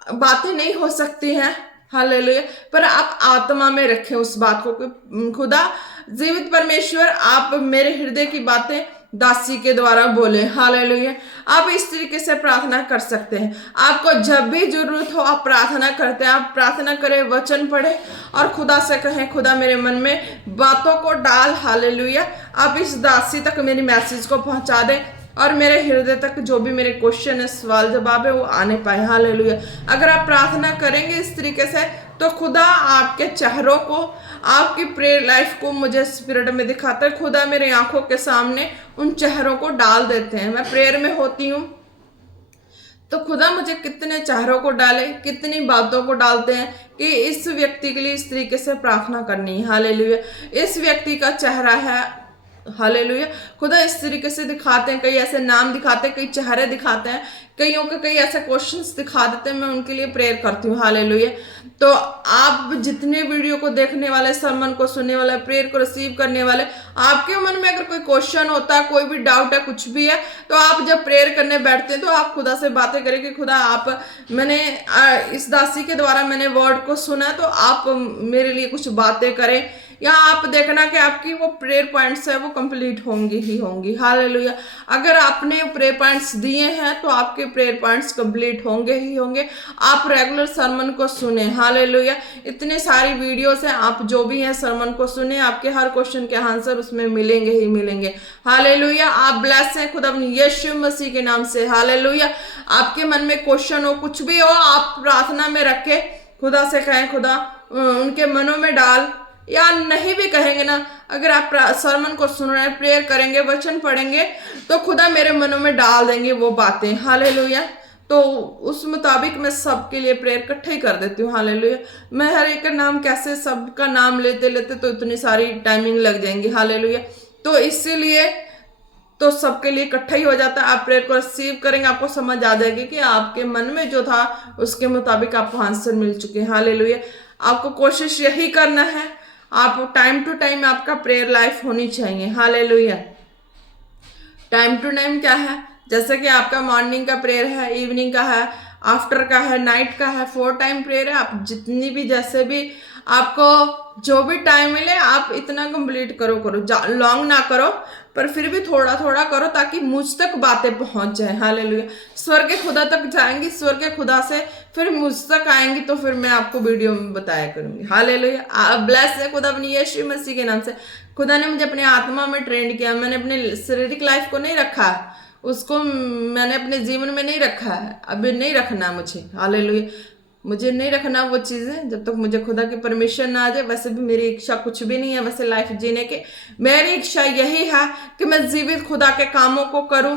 बातें नहीं हो सकती हैं। हालेलुया। पर आप आत्मा में रखें उस बात को कि खुदा जीवित परमेश्वर, आप मेरे हृदय की बातें दासी के द्वारा बोले। हालेलुया। आप इस तरीके से प्रार्थना कर सकते हैं। आपको जब भी जरूरत हो आप प्रार्थना करते हैं, आप प्रार्थना करें, वचन पढ़े और खुदा से कहें, खुदा मेरे मन में बातों को डाल। हालेलुया। आप इस दासी तक मेरी मैसेज को पहुंचा दें और मेरे हृदय तक जो भी मेरे क्वेश्चन है, सवाल जवाब है, वो आने पाए। हालेलुया। अगर आप प्रार्थना करेंगे इस तरीके से, तो खुदा आपके चेहरों को, आपकी प्रेयर लाइफ को मुझे स्पिरिट में दिखाता है। खुदा मेरे आंखों के सामने उन चेहरों को डाल देते हैं। मैं प्रेयर में होती हूँ तो खुदा मुझे कितने चेहरों को डाले, कितनी बातों को डालते हैं कि इस व्यक्ति के लिए इस तरीके से प्रार्थना करनी है। हालेलुया। इस व्यक्ति का चेहरा है। हालेलुया। खुदा इस तरीके से दिखाते हैं, कई ऐसे नाम दिखाते हैं, कई चेहरे दिखाते हैं, कईयों के कई ऐसे क्वेश्चंस दिखा देते हैं। मैं उनके लिए प्रेयर करती हूँ। हालेलुया। तो आप जितने वीडियो को देखने वाले, सरमन को सुनने वाले, प्रेयर को रिसीव करने वाले, आपके मन में अगर कोई क्वेश्चन होता है, कोई भी डाउट है, कुछ भी है, तो आप जब प्रेयर करने बैठते हैं तो आप खुदा से बातें करें कि खुदा आप, मैंने इस दासी के द्वारा मैंने वर्ड को सुना, तो आप मेरे लिए कुछ बातें करें, या आप देखना कि आपकी वो प्रेयर पॉइंट्स है वो कंप्लीट होंगी ही होंगी। हालेलुया। अगर आपने प्रेयर पॉइंट्स दिए हैं तो आपके प्रेयर पॉइंट्स कंप्लीट होंगे ही होंगे। आप रेगुलर सरमन को सुने। हालेलुया। इतने सारी वीडियोस हैं, आप जो भी हैं सरमन को सुने, आपके हर क्वेश्चन के आंसर उसमें मिलेंगे ही मिलेंगे। हालेलुया। आप ब्लेस हैं खुदा यीशु मसीह के नाम से। हालेलुया। आपके मन में क्वेश्चन हो, कुछ भी हो, आप प्रार्थना में रखे, खुदा से कहें, खुदा उनके मनों में डाल, या नहीं भी कहेंगे ना, अगर आप सरमन को सुन रहे हैं, प्रेयर करेंगे, वचन पढ़ेंगे, तो खुदा मेरे मनों में डाल देंगे वो बातें। हालेलुया। तो उस मुताबिक मैं सबके लिए प्रेयर इकट्ठे ही कर देती हूँ। हालेलुया। मैं हर एक का नाम कैसे, सबका नाम लेते लेते तो इतनी सारी टाइमिंग लग जाएंगी। हालेलुया। तो इसीलिए तो सबके लिए इकट्ठा ही हो जाता है। आप प्रेयर को रिसीव करेंगे, आपको समझ आ जाएगी कि आपके मन में जो था उसके मुताबिक आपको आंसर मिल चुके हैं। हालेलुया। आपको कोशिश यही करना है, आप टाइम टू टाइम आपका प्रेयर लाइफ होनी चाहिए। हालेलुया। टाइम टू टाइम क्या है, जैसे कि आपका मॉर्निंग का प्रेयर है, इवनिंग का है, आफ्टर का है, नाइट का है, 4 टाइम प्रेयर है। आप जितनी भी, जैसे भी आपको जो भी टाइम मिले, आप इतना कंप्लीट करो लॉन्ग ना करो, पर फिर भी थोड़ा थोड़ा करो, ताकि मुझ तक बातें पहुंच जाए। हालेलुया। स्वर्ग के खुदा तक जाएंगी, स्वर्ग के खुदा से फिर मुझ तक आएंगी, तो फिर मैं आपको वीडियो में बताया करूंगी। हालेलुया। ब्लेस है खुदा अपनी यीशु मसीह के नाम से। खुदा ने मुझे अपने आत्मा में ट्रेंड किया। मैंने अपने शारीरिक लाइफ को नहीं रखा, उसको मैंने अपने जीवन में नहीं रखा है, अभी नहीं रखना मुझे। हालेलुया। मुझे नहीं रखना वो चीज़ें जब तक मुझे खुदा की परमिशन ना आ जाए। वैसे भी मेरी इच्छा कुछ भी नहीं है वैसे लाइफ जीने के। मेरी इच्छा यही है कि मैं जीवित खुदा के कामों को करूं,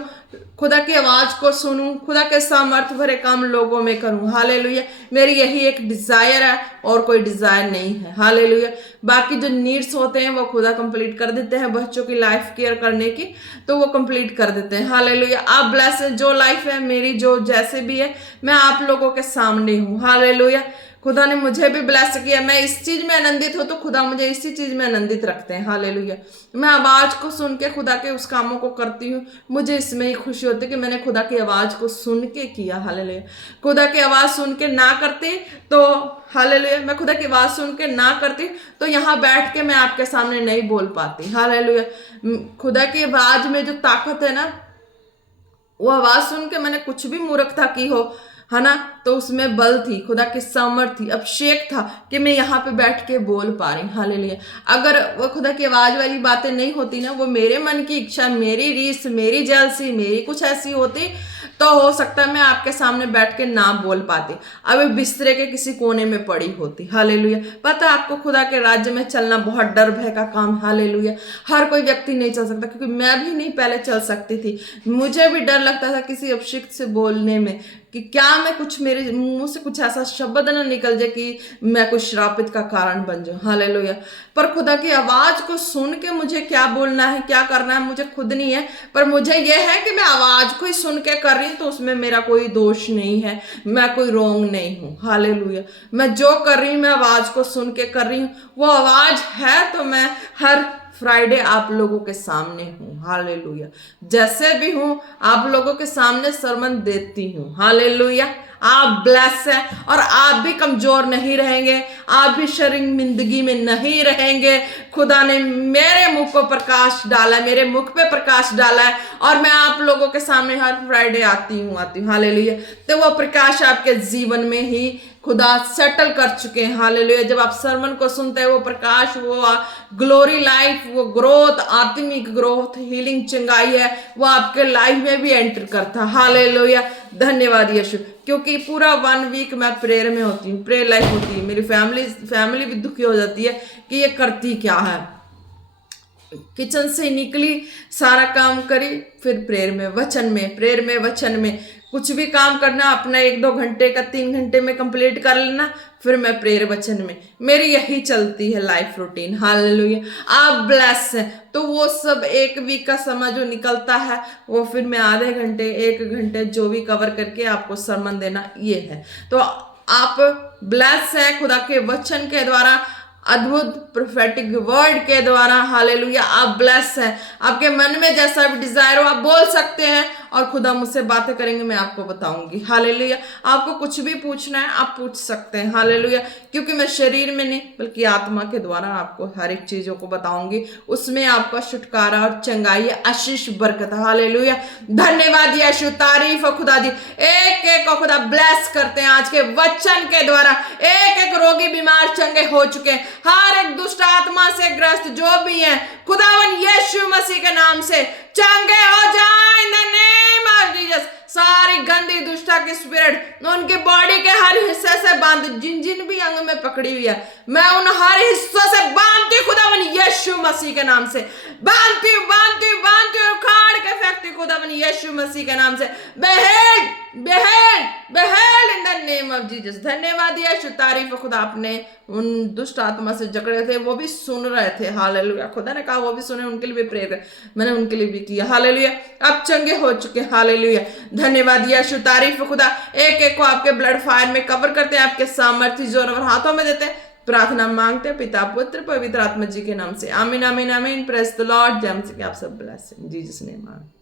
खुदा की आवाज़ को सुनूं, खुदा के सामर्थ भरे काम लोगों में करूं। हालेलुया। मेरी यही एक डिज़ायर है और कोई डिज़ायर नहीं है। हालेलुया। बाकी जो नीड्स होते हैं वो खुदा कंप्लीट कर देते हैं, बच्चों की लाइफ केयर करने की, तो वो कंप्लीट कर देते हैं। हालेलुया। आप ब्लेस है, जो लाइफ है मेरी, जो जैसे भी है, मैं आप लोगों के सामने हूँ। हालेलुया। खुदा ने मुझे भी ब्लेस किया। मैं इस चीज़ में आनंदित हूँ तो खुदा मुझे इसी चीज़ में आनंदित रखते हैं। हालेलुया। मैं आवाज़ को सुन के खुदा के उस कामों को करती हूँ, मुझे इसमें ही खुशी होती है कि मैंने खुदा की आवाज़ को सुन के किया। हालेलुया। खुदा की आवाज़ सुन के ना करती तो, हालेलुया, मैं खुदा की आवाज़ सुन के ना करती तो यहाँ बैठ के मैं आपके सामने नहीं बोल पाती। हालेलुया। खुदा की आवाज़ में जो ताकत है ना, वो आवाज़ सुन के मैंने कुछ भी मूर्खता की हो, है ना, तो उसमें बल थी, खुदा की सामर्थ थी, अभिषेक था कि मैं यहाँ पे बैठ के बोल पा रही। हालेलुया। अगर वो खुदा की आवाज़ वाली बातें नहीं होती ना, वो मेरे मन की इच्छा, मेरी रीस, मेरी जलसी, मेरी कुछ ऐसी होती, तो हो सकता है मैं आपके सामने बैठ के ना बोल पाती, अभी बिस्तरे के किसी कोने में पड़ी होती। हालेलुया। पता है आपको, खुदा के राज्य में चलना बहुत डर भय का काम। हालेलुया। हर कोई व्यक्ति नहीं चल सकता, क्योंकि मैं भी नहीं पहले चल सकती थी। मुझे भी डर लगता था किसी अपशिक्त से बोलने में, कि क्या मैं कुछ, मेरे मुंह से कुछ ऐसा शब्द ना निकल जाए कि मैं कुछ श्रापित का कारण बन जाऊं। हालेलुया। पर खुदा की आवाज को सुन के मुझे क्या बोलना है, क्या करना है, मुझे खुद नहीं है, पर मुझे यह है कि मैं आवाज को ही सुन के कर रही हूं, तो उसमें मेरा कोई दोष नहीं है, मैं कोई रोंग नहीं हूं। हालेलुया। मैं जो कर रही हूं, मैं आवाज को सुन के कर रही हूं। वो आवाज है तो मैं हर फ्राइडे आप लोगों के सामने हूँ। हालेलुया। जैसे भी हूँ आप लोगों के सामने सरमन देती हूँ। हालेलुया। आप ब्लेस हैं और आप भी कमजोर नहीं रहेंगे, आप भी शर्मिंदगी में नहीं रहेंगे। खुदा ने मेरे मुख को प्रकाश डाला है, मेरे मुख पे प्रकाश डाला है, और मैं आप लोगों के सामने हर फ्राइडे आती हूँ। हालेलुया। तो वो प्रकाश आपके जीवन में ही खुदा सेटल कर चुके हैं। हालेलुया। जब आप सरमन को सुनते हैं, वो प्रकाश, वो ग्लोरी लाइफ, वो ग्रोथ, आत्मिक ग्रोथ, हीलिंग, चंगाई है, वो आपके लाइफ में भी एंटर करता। हालेलुया। धन्यवाद यीशु। क्योंकि पूरा 1 वीक मैं प्रेयर में होती हूँ, प्रेयर लाइफ होती है। मेरी फैमिली भी दुखी हो जाती है कि ये करती क्या है। किचन से निकली, सारा काम करी, फिर प्रेयर में, वचन में, प्रेयर में, वचन में, कुछ भी काम करना अपना 1-2 घंटे का 3 घंटे में कंप्लीट कर लेना, फिर मैं प्रेयर वचन में। मेरी यही चलती है लाइफ रूटीन। हालेलुया। आप ब्लेस हैं। तो वो सब 1 वीक का समय जो निकलता है, वो फिर मैं आधे घंटे, 1 घंटे जो भी कवर करके आपको सरमन देना, ये है। तो आप ब्लेस हैं खुदा के वचन के द्वारा, अद्भुत प्रोफेटिक वर्ड के द्वारा। हालेलुया। आप ब्लेस हैं। आपके मन में जैसा भी डिजायर हो आप बोल सकते हैं, और खुदा मुझसे बातें करेंगे, मैं आपको बताऊंगी। हालेलुया। आपको कुछ भी पूछना है आप पूछ सकते हैं। हालेलुया। क्योंकि मैं शरीर में नहीं बल्कि आत्मा के द्वारा आपको हर एक चीजों को बताऊंगी, उसमें आपका छुटकारा और चंगाई, आशीष, बरकत। हालेलुया। धन्यवाद यीशु। तारीफ है खुदा दी। एक एक को खुदा ब्लेस करते हैं आज के वचन के द्वारा। एक एक रोगी बीमार चंगे हो चुके हैं, हर एक दुष्ट आत्मा से ग्रस्त जो भी है, खुदावन यीशु मसीह के नाम से चंगे हो जाए in the name of Jesus. सारी गंदी दुष्टा की स्पिरिट उनकी बॉडी के हर हिस्से से बांध, जिन जिन भी अंग में पकड़ी हुई है, मैं उन हर हिस्सों से बांधती हूँ खुदावन यीशु मसीह के नाम से। बांधती हूँ, बांधती हूँ, बांधती हूँ, उखाड़ के फेंकती हूँ खुदावन यीशु मसीह के नाम से। बेहेल बेहेल बेहेल in the name of Jesus. धन्यवाद यीशु। तारीफ खुदा। आपने उन दुष्ट आत्मा से जकड़े थे, वो भी सुन रहे थे। हालेलुया। खुदा ने कहा वो भी सुने, उनके लिए भी प्रेयर कर, मैंने उनके लिए भी किया। हालेलुया। आप चंगे हो चुके। हालेलुया। धन्यवाद यीशु। तारीफ खुदा। एक एक को आपके ब्लड फायर में कवर करते हैं, आपके सामर्थ्य जोर और हाथों में देते हैं। प्रार्थना मांगते हैं पिता, पुत्र, पवित्र आत्मा जी के नाम से। आमीन, आमीन, आमीन। Praise the Lord. जय मसीह की। आप सब ब्लेस हैं। Jesus name.